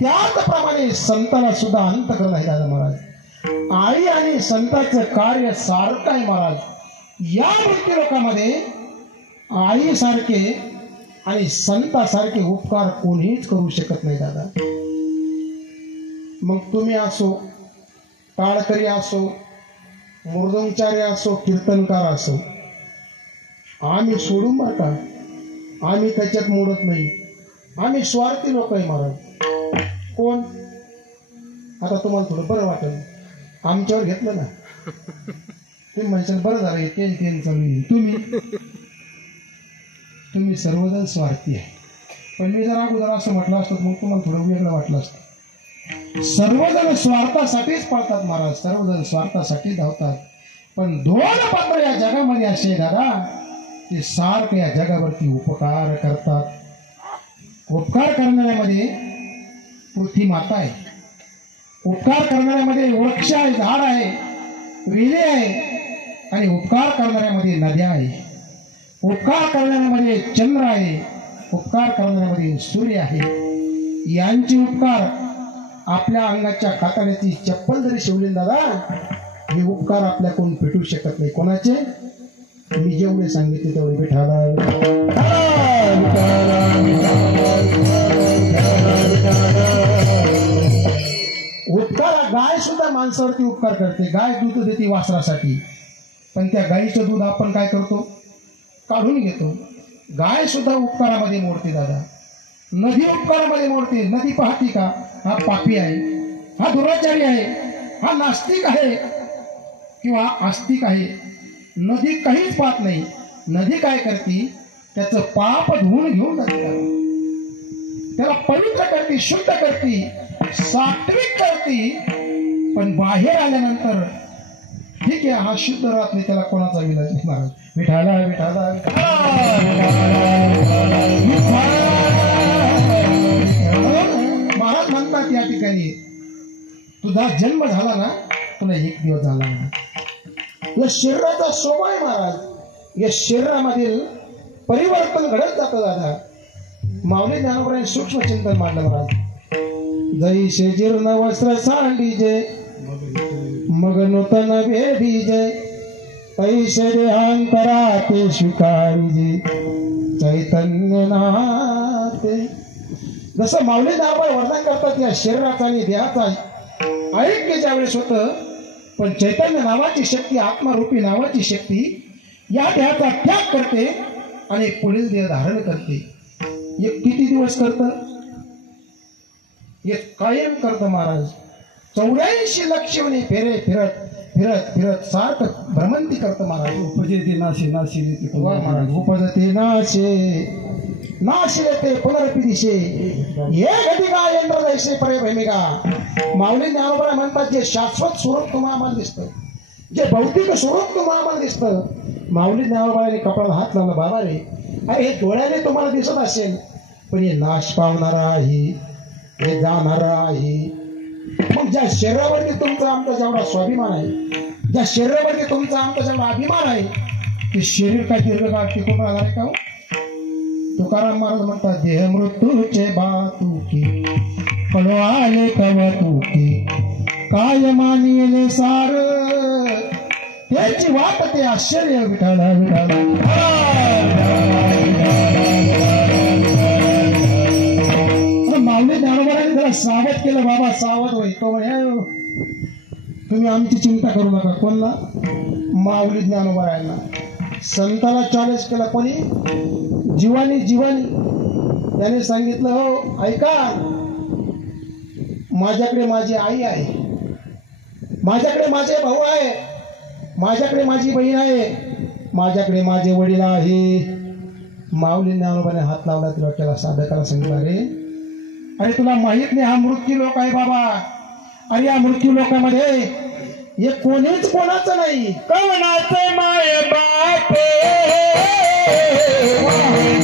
त्याचप्रमाणे संताला सुद्धा अंतकरण आहे दादा महाराज. आई आणि संतांचं कार्य सारखं आहे महाराज. या मृत्यू लोकांमध्ये आईसारखे आणि संतासारखे उपकार कोणीच करू शकत नाही दादा. मग तुम्ही असो, टाळकरी असो, मृदंगचारी असो, कीर्तनकार असो, आम्ही सोडून बरं का, आम्ही त्याच्यात मोडत नाही. आम्ही स्वार्थी लोक आहे महाराज. कोण? आता तुम्हाला थोडं बरं वाटेल, आमच्यावर घेतलं ना, तुम्ही म्हणशाल बरं झालं हे तेल चालू. तुम्ही सर्वजण स्वार्थी आहे. पण मी जर अगोदर असं म्हटलं असतं मग तुम्हाला थोडं वेगळं वाटलं असतं. सर्वजण स्वार्थासाठीच पळतात महाराज, सर्वजण स्वार्थासाठी धावतात. पण दोन पात्र या जगामध्ये असे दादा ते सारखे या जगावरती उपकार करतात. उपकार करणाऱ्यामध्ये पृथ्वी माता आहे, उपकार करणाऱ्यामध्ये वृक्ष आहे, झाड आहे, वेली आहे, आणि उपकार करणाऱ्यामध्ये नद्या आहे, उपकार करणाऱ्यामध्ये चंद्र आहे, उपकार करणाऱ्यामध्ये सूर्य आहे. यांचे उपकार आपल्या अंगाच्या कातड्याची चप्पल जरी शिवली दादा, हे उपकार आपल्या कोण पेटू शकत नाही. कोणाचे? मी जेवढे सांगितले तेवढे विठाला. उपकार, गाय सुद्धा माणसावरती उपकार करते. गाय दूध देते वासरासाठी, पण त्या गायीचं दूध आपण काय करतो? काढून घेतो. गाय सुद्धा उपकारामध्ये मोडते दादा. नदी उपकारामध्ये मोडते. नदी पाहती का? हा पापी आहे, हा दुराचारी आहे, हा नास्तिक आहे किंवा आस्तिक आहे. नदी काहीच पाहत नाही. नदी काय करते? त्याचं पाप धुवून घेऊन जाते, त्याला पवित्र करते, शुद्ध करते, सात्विक करते. पण बाहेर आल्यानंतर ठीक आहे, हा शुद्ध राहत नाही, त्याला कोणाचा विलाज नाही. महाराज विठाला विठाला महाराज म्हणतात या ठिकाणी, तुझा जन्म झाला ना, तुला एक दिवस झाला ना. या शरीराचा स्वभाव आहे महाराज. या शरीरामधील परिवर्तन घडत जातं दादा. माऊली ज्ञानोबरांनी सूक्ष्म चिंतन मांडलं महाराज. जैसे जीर्ण वस्त्र सांडीजे मग नूतन वेदीजे, तैसे देहांतरा ते स्वीकारीजे चैतन्य नाते. जसं माऊली ज्ञानोबा वर्णन करतात या शरीराचा आणि देहाचा ऐक्य ज्या वेळेस होतं, पण चैतन्य नावाची शक्ती, आत्मारूपी नावाची शक्ती या देहाचा त्याग करते आणि पुढील देह धारण करते. एक किती दिवस करतं? एक कायम करतं महाराज. 84 लक्षणे फेरे फिरत फिरत फिरत सारखं भ्रमंती करतं महाराज. उपजते नाशे नाशे देते महाराज. उपजते नाशे नाशिले पुनरपिदिशे ये घटिका यंत्र जैसे परे भूमिका. माऊली ज्ञानोबा म्हणतात, जे शाश्वत स्वरूप तुम्हाला आम्हाला दिसतं, जे भौतिक स्वरूप तुम्हाला आम्हाला दिसतं. माऊली ज्ञानोबाने कपाळाला हात लावला, बाबा रे, अरे हे डोळ्याने तुम्हाला दिसत असेल, पण हे नाश पावणारा आहे, हे जाणारा आहे. मग ज्या शरीरावरती तुमचा आमचा जेवढा स्वाभिमान आहे, ज्या शरीरावरती तुमचा आमचा जेवढा अभिमान आहे, ते शरीर काय दीर्घकाळ टिकून राहणार आहे का? तुकाराम महाराज म्हणतात, देह मृत्यूचे बातुकी कळवाले कवतुकी काय मानिले सार, त्याची वाट ते आश्चर्य विठाला विठाला. माऊली ज्ञानोबाने त्याला सावध केलं, बाबा सावध होई. तो म्हणे, तुम्ही आमची चिंता करू नका. कोणला? माऊली ज्ञानोबारायांना. संताला चॅलेंज केला. कोणी? जीवानी जीवानी. त्याने सांगितलं, हो ऐका, माझ्याकडे माझी आई आहे, माझ्याकडे माझे भाऊ आहे, माझ्याकडे माझी बहीण आहे, माझ्याकडे माझे वडील आहे. माऊली ज्ञानोबाने हात लावला, तिला त्याला साधकाला सांगितलं, अरे तुला माहित नाही, हा मृत्यू लोक आहे बाबा. अरे या मृत्यू लोकांमध्ये हे कोणीच कोणाचं नाही. कवनाचे माय बापे my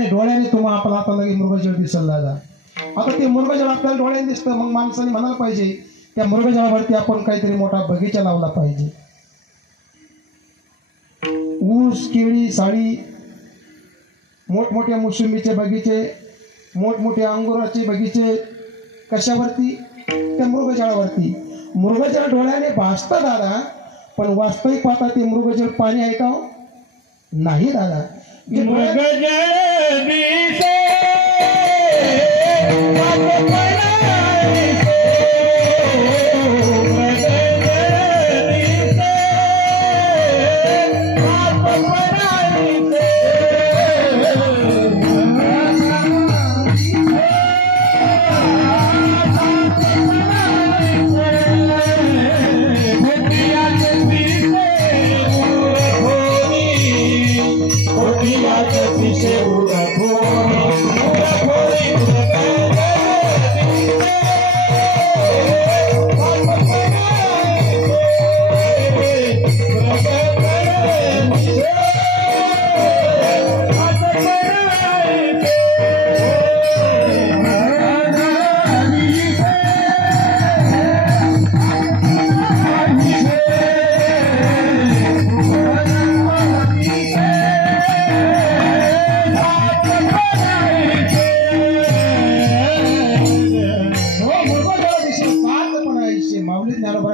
आणि डोळ्याने तुम्हाला आपला आता लगे मृगजळ दिसल दादा. आता ते मृगजळ आपल्याला डोळ्याने दिसतं, मग माणसाने म्हणायला पाहिजे त्या मृगजळावरती आपण काहीतरी मोठा बगीचा लावला पाहिजे. ऊस, केळी, साळी, मोठमोठ्या मोसंबीचे बगीचे, मोठमोठे अंगुराचे बगीचे, कशावरती? त्या मृगजळावरती. मृगजळ डोळ्याने भासतं दादा, पण वास्तविक पाहता ते मृगजळ पाणी आहे का हो? नाही दादा. जे डोळ्यात- मृगजळ दिसे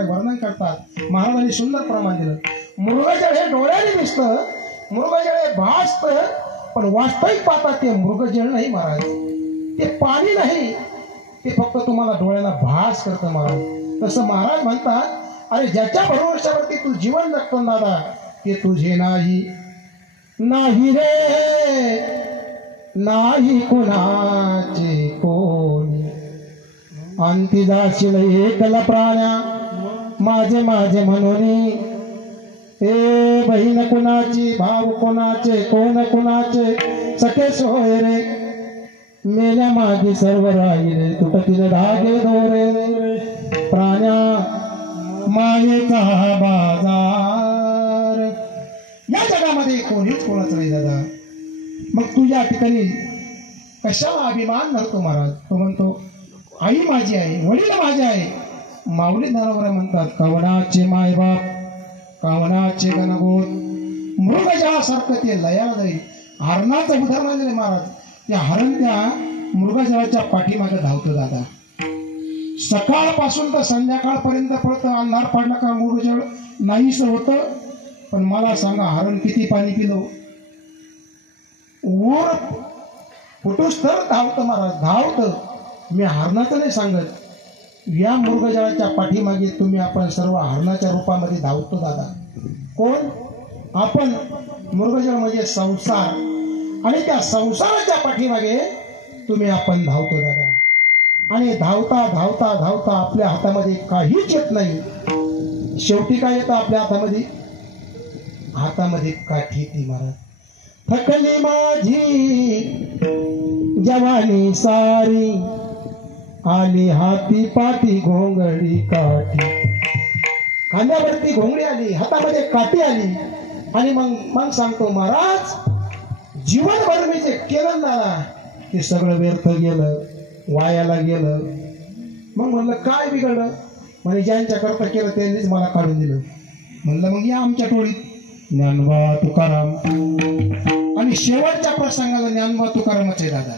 वर्णन करतात. महाराजांनी सुंदर प्रमाण दिलं. मृगजळ हे डोळ्याने दिसतं, मृगजळ हे भासतं, पण वास्तविक पाहता ते मृगजळ नाही महाराज, ते पाणी नाही, ते फक्त तुम्हाला डोळ्याला भास करतं महाराज. तसं महाराज म्हणतात, अरे ज्याच्या भरोश्यावरती तू जीवन जगतो दादा, ते तुझे नाही, नाही रे, नाही कुणाचे कोणी. अंती जाशील एकला प्राण्या माझे माझे म्हणून. ए बहीण कुणाची, भाऊ कोणाचे, कोण कुणाचे, सखे सोय रे. मेल्या मागे सर्व राहिले, तुटतील धागे दोरे रे. प्राण्या मायेचा बाजार. या जगामध्ये कोणीच कोणाचं नाही दादा. मग तू या ठिकाणी कशाला अभिमान धरतो महाराज? तो म्हणतो आई माझी आहे, वडील माझे आहे. माऊली दारोबर म्हणतात, कवनाचे मायबाप, कवनाचे गणगोत. मृगजळासारखं ते लयाला जाईल. हरणाचं उदाहरण दिले महाराज. त्या हरण त्या मृगजळाच्या पाठीमागे धावतो दादा. सकाळपासून तर संध्याकाळपर्यंत पळतं. अंधार पडला का मृगजळ नाहीच होतं. पण मला सांगा, हरण किती पाणी पिलो? वर फुटूस तर धावतं महाराज, धावतं. मी हरणाचं नाही सांगत, या मृगजळाच्या पाठीमागे तुम्ही आपण सर्व हरणाच्या रूपामध्ये धावतो दादा. कोण? आपण. मृगजळ म्हणजे संसार, आणि त्या संसाराच्या पाठीमागे तुम्ही आपण धावतो दादा. आणि धावता धावता धावता आपल्या हातामध्ये काहीच येत नाही. शेवटी काय येतं आपल्या हातामध्ये? हातामध्ये काठी ती महाराज. थकली माझी जवानी सारी, आली हाती पाठी घोंगडी काठी. खांद्यावरती घोंगडी आली, हातामध्ये काठी आली. आणि मग सांगतो महाराज, जीवनभर मी जे केलं दादा, ते सगळं व्यर्थ गेलं, वायाला गेलं. मग म्हणलं काय बिघडलं? म्हणजे ज्यांच्या करता केलं त्यांनीच मला काढून दिलं. म्हणलं मग या आमच्या टोळीत. ज्ञानोबा तुकाराम. आणि शेवटच्या प्रसंगाला ज्ञानोबा तुकारामच आहे दादा.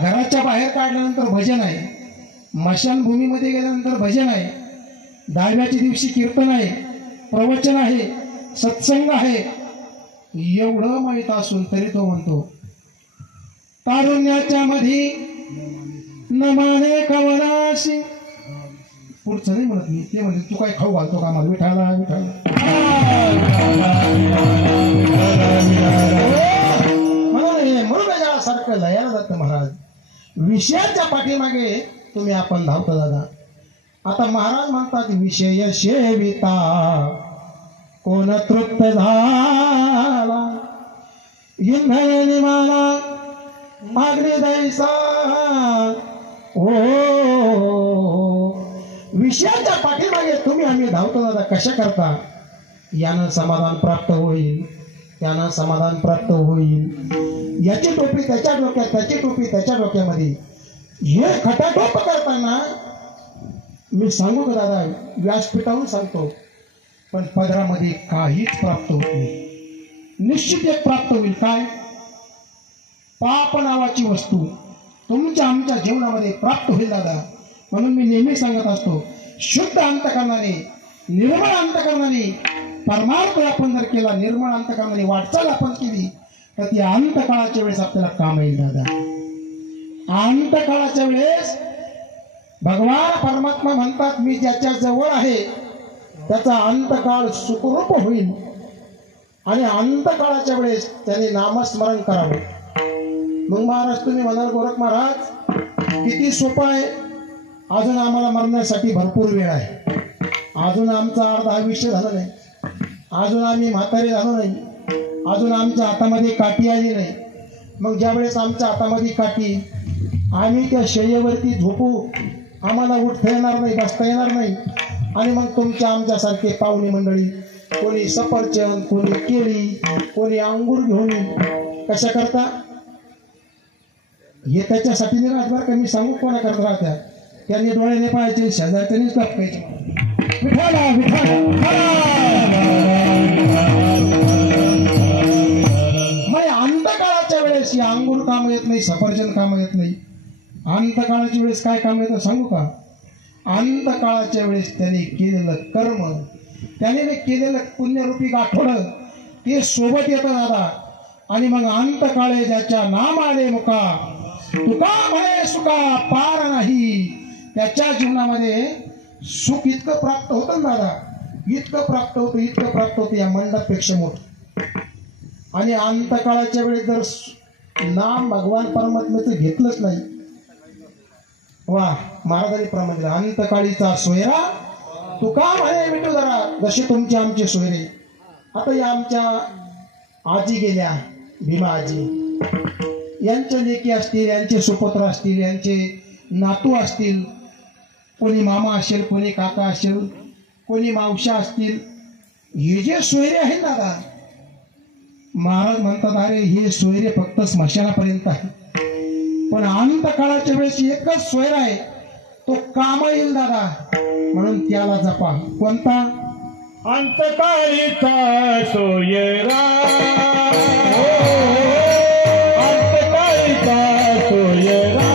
घराच्या बाहेर काढल्यानंतर भजन आहे, मशानभूमीमध्ये गेल्यानंतर भजन आहे, दहाव्याच्या दिवशी कीर्तन आहे, प्रवचन आहे, सत्संग आहे. एवढं माहीत असून तरी तो म्हणतो, तारुण्याच्या मध्ये न माने कवनाशी. पुढचं नाही म्हणत मी, ते म्हणते तू काय खाऊ घालतो का मला? विठाला विठाला. मृगजळासारखं लयाला जातं महाराज. विषयाच्या पाठीमागे तुम्ही आपण धावतो दादा. आता महाराज म्हणतात, विषय सेविता कोण तृप्त झाला, इंधनी मला मागणी दैसा. ओ विषयाच्या पाठीमागे तुम्ही आम्ही धावतो दादा. कशा करता? यानं समाधान प्राप्त होईल, त्यांना समाधान प्राप्त होईल. याची टोपी त्याच्या डोक्यात, त्याची टोपी त्याच्या डोक्यामध्ये, हे खटाटोप करताना मी सांगू का दादा, व्यासपीठावरून सांगतो, पण पदरामध्ये काहीच प्राप्त होत नाही. निश्चित एक प्राप्त होईल. काय? पाप नावाची वस्तू तुमच्या आमच्या जीवनामध्ये प्राप्त होईल दादा. म्हणून मी नेहमी सांगत असतो, शुद्ध अंतकरणाने, निर्मळ अंतकरणाने परमार्थ आपण जर केला, निर्मळ अंतकरणाने वाटचाल आपण केली, तर ती अंतकाळाच्या वेळेस आपल्याला काम येईल दादा. अंतकाळाच्या वेळेस भगवान परमात्मा म्हणतात, मी ज्याच्या जवळ आहे त्याचा अंतकाळ सुखरूप होईल. आणि अंतकाळाच्या वेळेस त्याने नामस्मरण करावं. मग महाराज तुम्ही म्हणाल, गोरख महाराज किती सोपं आहे, अजून आम्हाला मरण्यासाठी भरपूर वेळ आहे, अजून आमचं अर्ध आयुष्य झालं नाही, अजून आम्ही म्हातारे झालो नाही, अजून आमच्या हातामध्ये काठी आली नाही. मग ज्यावेळेस आमच्या हातामध्ये काठी, आम्ही त्या शय्येवरती झोपू, आम्हाला उठता येणार नाही, बसता येणार नाही. आणि मग तुमच्या आमच्यासारखे पाहुणे मंडळी, कोणी सफरचंद, कोणी केळी, कोणी अंगूर घेऊन कशा करता, हे त्याच्यासाठी नाही राहत बरं का. मी सांगू कोणा करत राहत्या, त्यांनी डोळ्याने पाहायचे, शेजारच्यानीच लपकायचे. विठाला विठाला मग अंतकाळाच्या वेळेस या अंगूर काम येत नाही, सफरचंद काम येत नाही. अंतकाळाच्या वेळेस काय काम येतं सांगू का? अंतकाळाच्या वेळेस त्याने केलेलं कर्म, त्याने केलेलं पुण्यरूपी गाठोडं ते सोबत येतं दादा. आणि मग अंतकाळे ज्याच्या नाम आले मुका, तुका म्हणे सुका पार नाही, त्याच्या जीवनामध्ये सुख इतकं प्राप्त होतं दादा, इतकं प्राप्त होतं, इतकं प्राप्त होतं या मंडपापेक्षा मोठं. आणि अंतकाळाच्या वेळेस जर नाम भगवान परमात्म्याचं घेतलंच नाही, वा महाराजांनी प्रमाण दिला, अंतकाळीचा सोयरा तुका म्हणे विठू जरा, जसे तुमचे आमचे सोयरे. आता या आमच्या आजी गेल्या, भीमा आजी, यांच्या लेकी असतील, यांचे सुपुत्र असतील, यांचे नातू असतील, कोणी मामा असेल, कोणी काका असेल, कोणी मावशा असतील, हे जे सोयरे आहेत दादा, महाराज म्हणतात अरे हे सोयरे फक्त स्मशानापर्यंत आहे. पण अंतकाळाच्या वेळेस एकच सोयरा आहे, तो काम येईल दादा, म्हणून त्याला जपा. कोणता? अंतकाळीचा सोयरा, अंतकाळीचा सोयरा,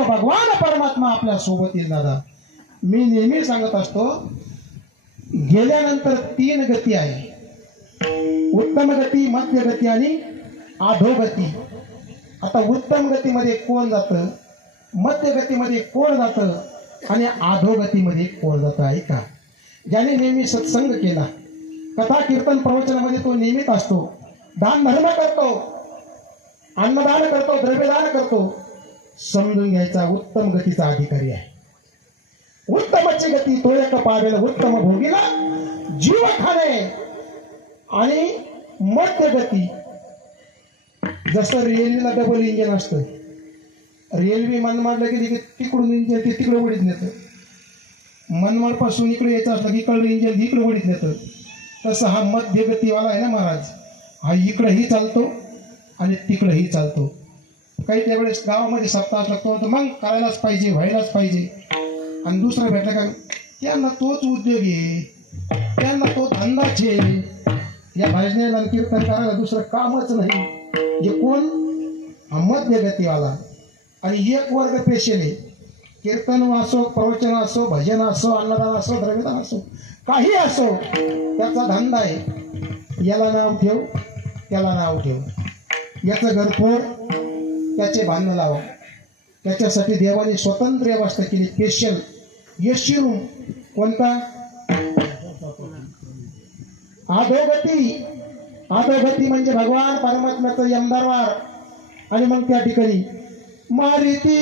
भगवान परमात्मा आपल्या सोबत येईल दादा. मी नेहमी सांगत असतो, गेल्यानंतर 3 गती आहे, उत्तम गती, मध्य गती आणि अधोगती. आता उत्तम गतीमध्ये कोण जातं, मध्य गतीमध्ये कोण जातं आणि अधोगतीमध्ये कोण जातं ऐका. ज्याने नेहमी सत्संग केला, कथा कीर्तन प्रवचनामध्ये तो नियमित असतो, दान धर्म करतो, अन्नदान करतो, द्रव्यदान करतो, समजून घ्यायचा उत्तम गतीचा अधिकारी आहे. उत्तमची गती तो एक पावेल उत्तम भोगीला जीव खाणे. आणि मध्य गती, जसं रेल्वेला डबल इंजिन असतं, रेल्वे मनमाडला गेली की तिकडून इंजिन ते तिकडे उडीत नेतं, मनमाड पासून इकडे यायचं असलं की इकडे इंजिन इकडे उडीत नेतं. तसं हा मध्य गतीवाला आहे ना महाराज, हा इकडेही चालतो आणि तिकडेही चालतो. काही त्यावेळेस गावामध्ये सप्ताह असला तो मग करायलाच पाहिजे, व्हायलाच पाहिजे. आणि दुसरं भेटलं का त्यांना तोच उद्योग आहे, त्यांना तो धंदाच आहे, या भजनेला कीर्तन करायला दुसरं कामच नाही. जे कोण? हा मध्य गतीवाला. आणि एक वर्ग पेशल आहे. कीर्तन असो, प्रवचन असो, भजन असो, अन्नदान असो, द्रव्यदान असो, काही असो, त्याचा धंदा आहे. याला नाव ठेव, त्याला नाव ठेव, याचं घर फोड, त्याचे भांडण लावा. त्याच्यासाठी देवाने स्वतंत्र व्यवस्था केली, स्पेशल एसी रूम. कोणता? अधोगती. अधोगती म्हणजे भगवान परमात्म्याचं यमदरबार. आणि मग त्या ठिकाणी मारिती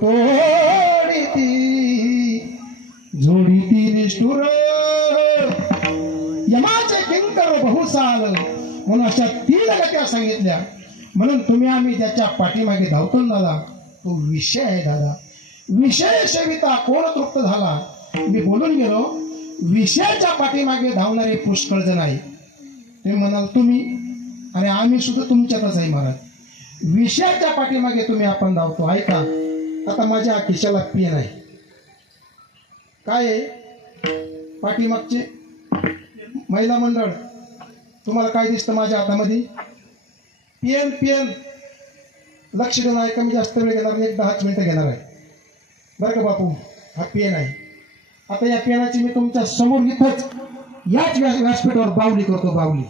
तोडीती जोडीती निष्ठुर यमाचे किंकर बहुसाल, म्हणून अशा 3 गत्या सांगितल्या. म्हणून तुम्ही आम्ही त्याच्या पाठीमागे धावतो ना दादा, तो विषय आहे दादा. विषय सेविता कोण तृप्त झाला. मी बोलून गेलो, विषयाच्या पाठीमागे धावणारे पुष्कळ जण आहे. ते म्हणाल तुम्ही, आणि आम्ही सुद्धा तुमच्यातच आहे महाराज. विषयाच्या पाठीमागे तुम्ही आपण धावतो. ऐका, आता माझ्या खिशाला पेन आहे. काय आहे? पाठीमागचे महिला मंडळ, तुम्हाला काय दिसतं माझ्या हातामध्ये? पेन. पेन लक्ष देऊन आहे. कमी जास्त वेळ घेणार नाही, 10 मिनिटं घेणार आहे बरं का बापू. हा पेन आहे. आता या पेनाची मी तुमच्या समोर इथंच याच व्यासपीठावर बावली करतो. बावली.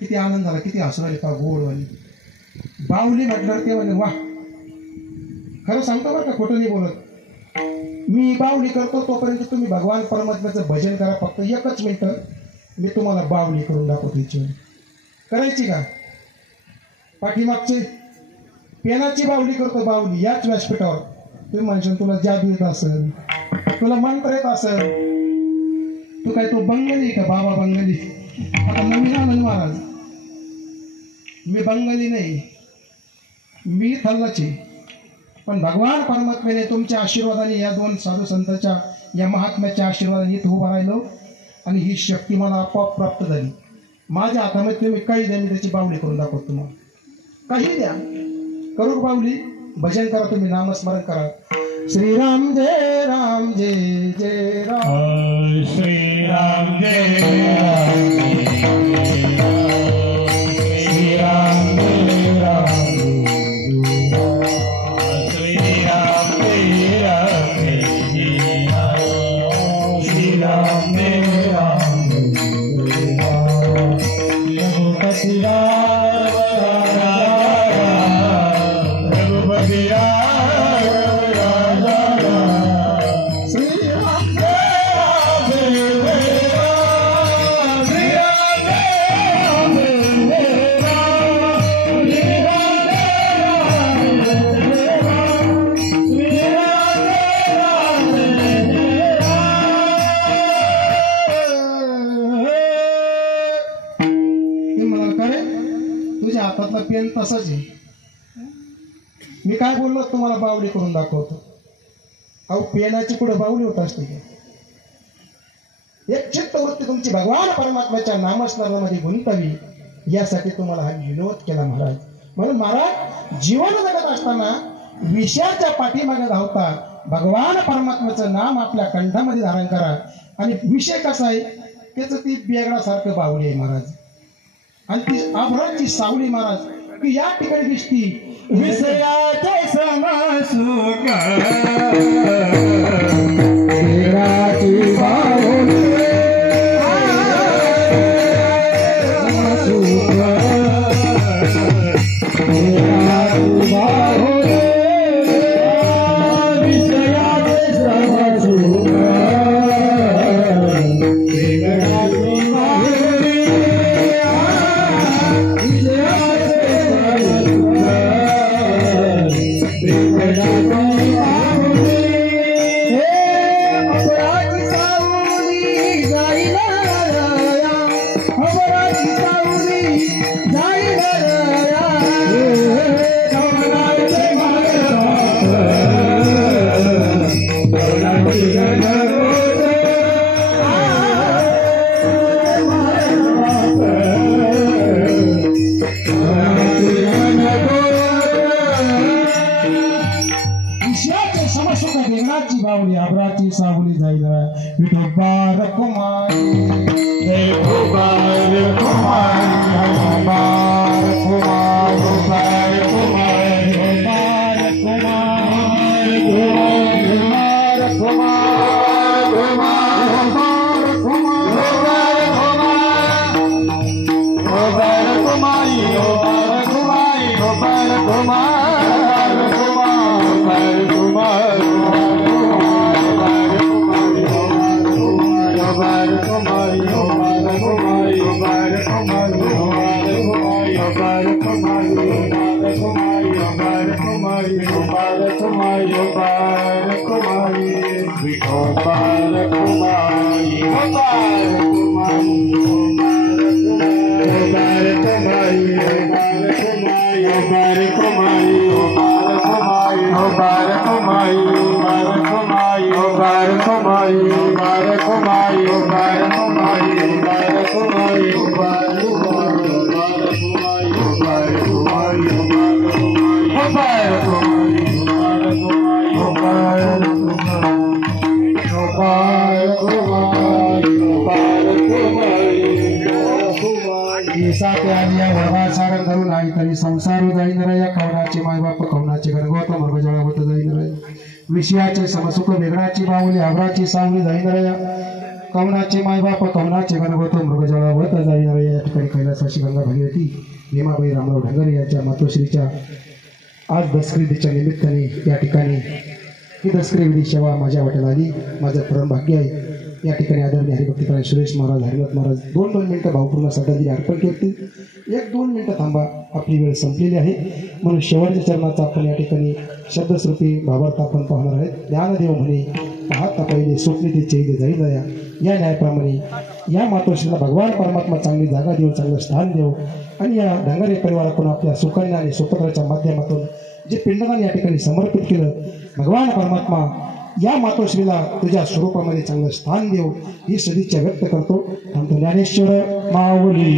किती आनंद झाला, किती हसवाली का गोडवाली. बावली म्हटल्यावर ते म्हणे वा. खरं सांगतो बरं का, खोटं नाही बोलत. मी बावली करतो तोपर्यंत तुम्ही भगवान परमात्म्याचं भजन करा. फक्त 1 मिनिटं मी तुम्हाला बावली करून दाखवतो. इच्छा करायची का? पाठीमागचे पेनाची बावली करतो. बावली याच व्यासपीठावर. तुम्ही म्हणशाल तुला जादू येत असेल, तुला मंत्र येत असेल, तू काय तो बंगाली का? बाबा बंगाली. आता नवीन आनंद महाराज, मी बंगाली नाही, मी थल्लाची. पण भगवान परमात्म्याने तुमच्या आशीर्वादाने, या 2 साधू संतांच्या, या महात्म्याच्या आशीर्वादाने इथं उभं राहिलो आणि ही शक्ती मला आपोआप प्राप्त झाली. माझ्या हातामध्ये तुम्ही काही द्या, मी त्याची बावली करून दाखवतो. तुम्हाला काही द्या, करू बावली. भजन करा, तुम्ही नामस्मरण करा. श्रीराम जय राम, जय जय राम. श्रीराम जय राम, श्रीराम जय राम, श्रीराम जय राम, श्रीराम जय राम. रघुपति राम रघुपति हातातला पेन तसाच आहे. मी काय बोललो तुम्हाला बावली करून दाखवतो. अहो पेनाची पुढे बावली होत असते. एक चित्तवृत्ती तुमची भगवान परमात्म्याच्या नामस्मरणामध्ये गुंतावी, यासाठी तुम्हाला हा विनोद केला महाराज. म्हणून महाराज, जीवन जगत असताना विषयाच्या पाठीमागे धावता भगवान परमात्म्याचं नाम आपल्या कंठामध्ये धारण करा. आणि विषय कसा आहे त्याचं ती बेगडासारखं बावली आहे महाराज. आणि ती आभराची सावली महाराज की या ठिकाणी दिसती. विषयाचे समसुख बावली आबराची सावली जाईल. विठोबार कुमारी कुमार कुमार कुमार कुमार सारण धरून आई तरी संसार जाईन या कवनाचे मायबाप कवनाचे गणगोत मृगजळा होत जाईन विषयाचे समसुख वेगळाची बाहुली आग्राची सावली जाईन या कवनाचे मायबाप कवनाचे गणगोत मृगजळा होत जाईन या ठिकाणी कैलासाची गंगा भगीरथी भीमाबाई रामराव ढंगरे यांच्या मातोश्रीच्या आज दसक्रीतीच्या निमित्ताने या ठिकाणी ही दसक्री विधी सेवा माझ्या वाट्याला आली. माझं परम भाग्य आहे. या ठिकाणी आदरणीय हरिभक्तीपरायण सुरेश महाराज हरिनाथ महाराज 2-2 मिनिटं भावपूर्ण श्रद्धांजली अर्पण करतील. 1-2 मिनिटं थांबा, आपली वेळ संपलेली आहे. म्हणून शेवटच्या चरणाचा आपण या ठिकाणी शब्दश्रुती भावार्थ आपण पाहणार आहेत. ज्ञानदेव म्हणे पाहता पहिले स्वप्ने ते चैद्य जाई जाया. या न्यायाप्रमाणे या मातोश्रीला भगवान परमात्मा चांगली जागा देव, चांगलं स्थान देव आणि या ढंगारे परिवारातून आपल्या सुकन्या आणि सुपुत्राच्या माध्यमातून जे पिंडदान या ठिकाणी समर्पित केलं, भगवान परमात्मा या मातोश्रीला तुझ्या स्वरूपामध्ये चांगलं स्थान देव ही सदिच्छा व्यक्त करतो. ज्ञानेश्वर माऊली.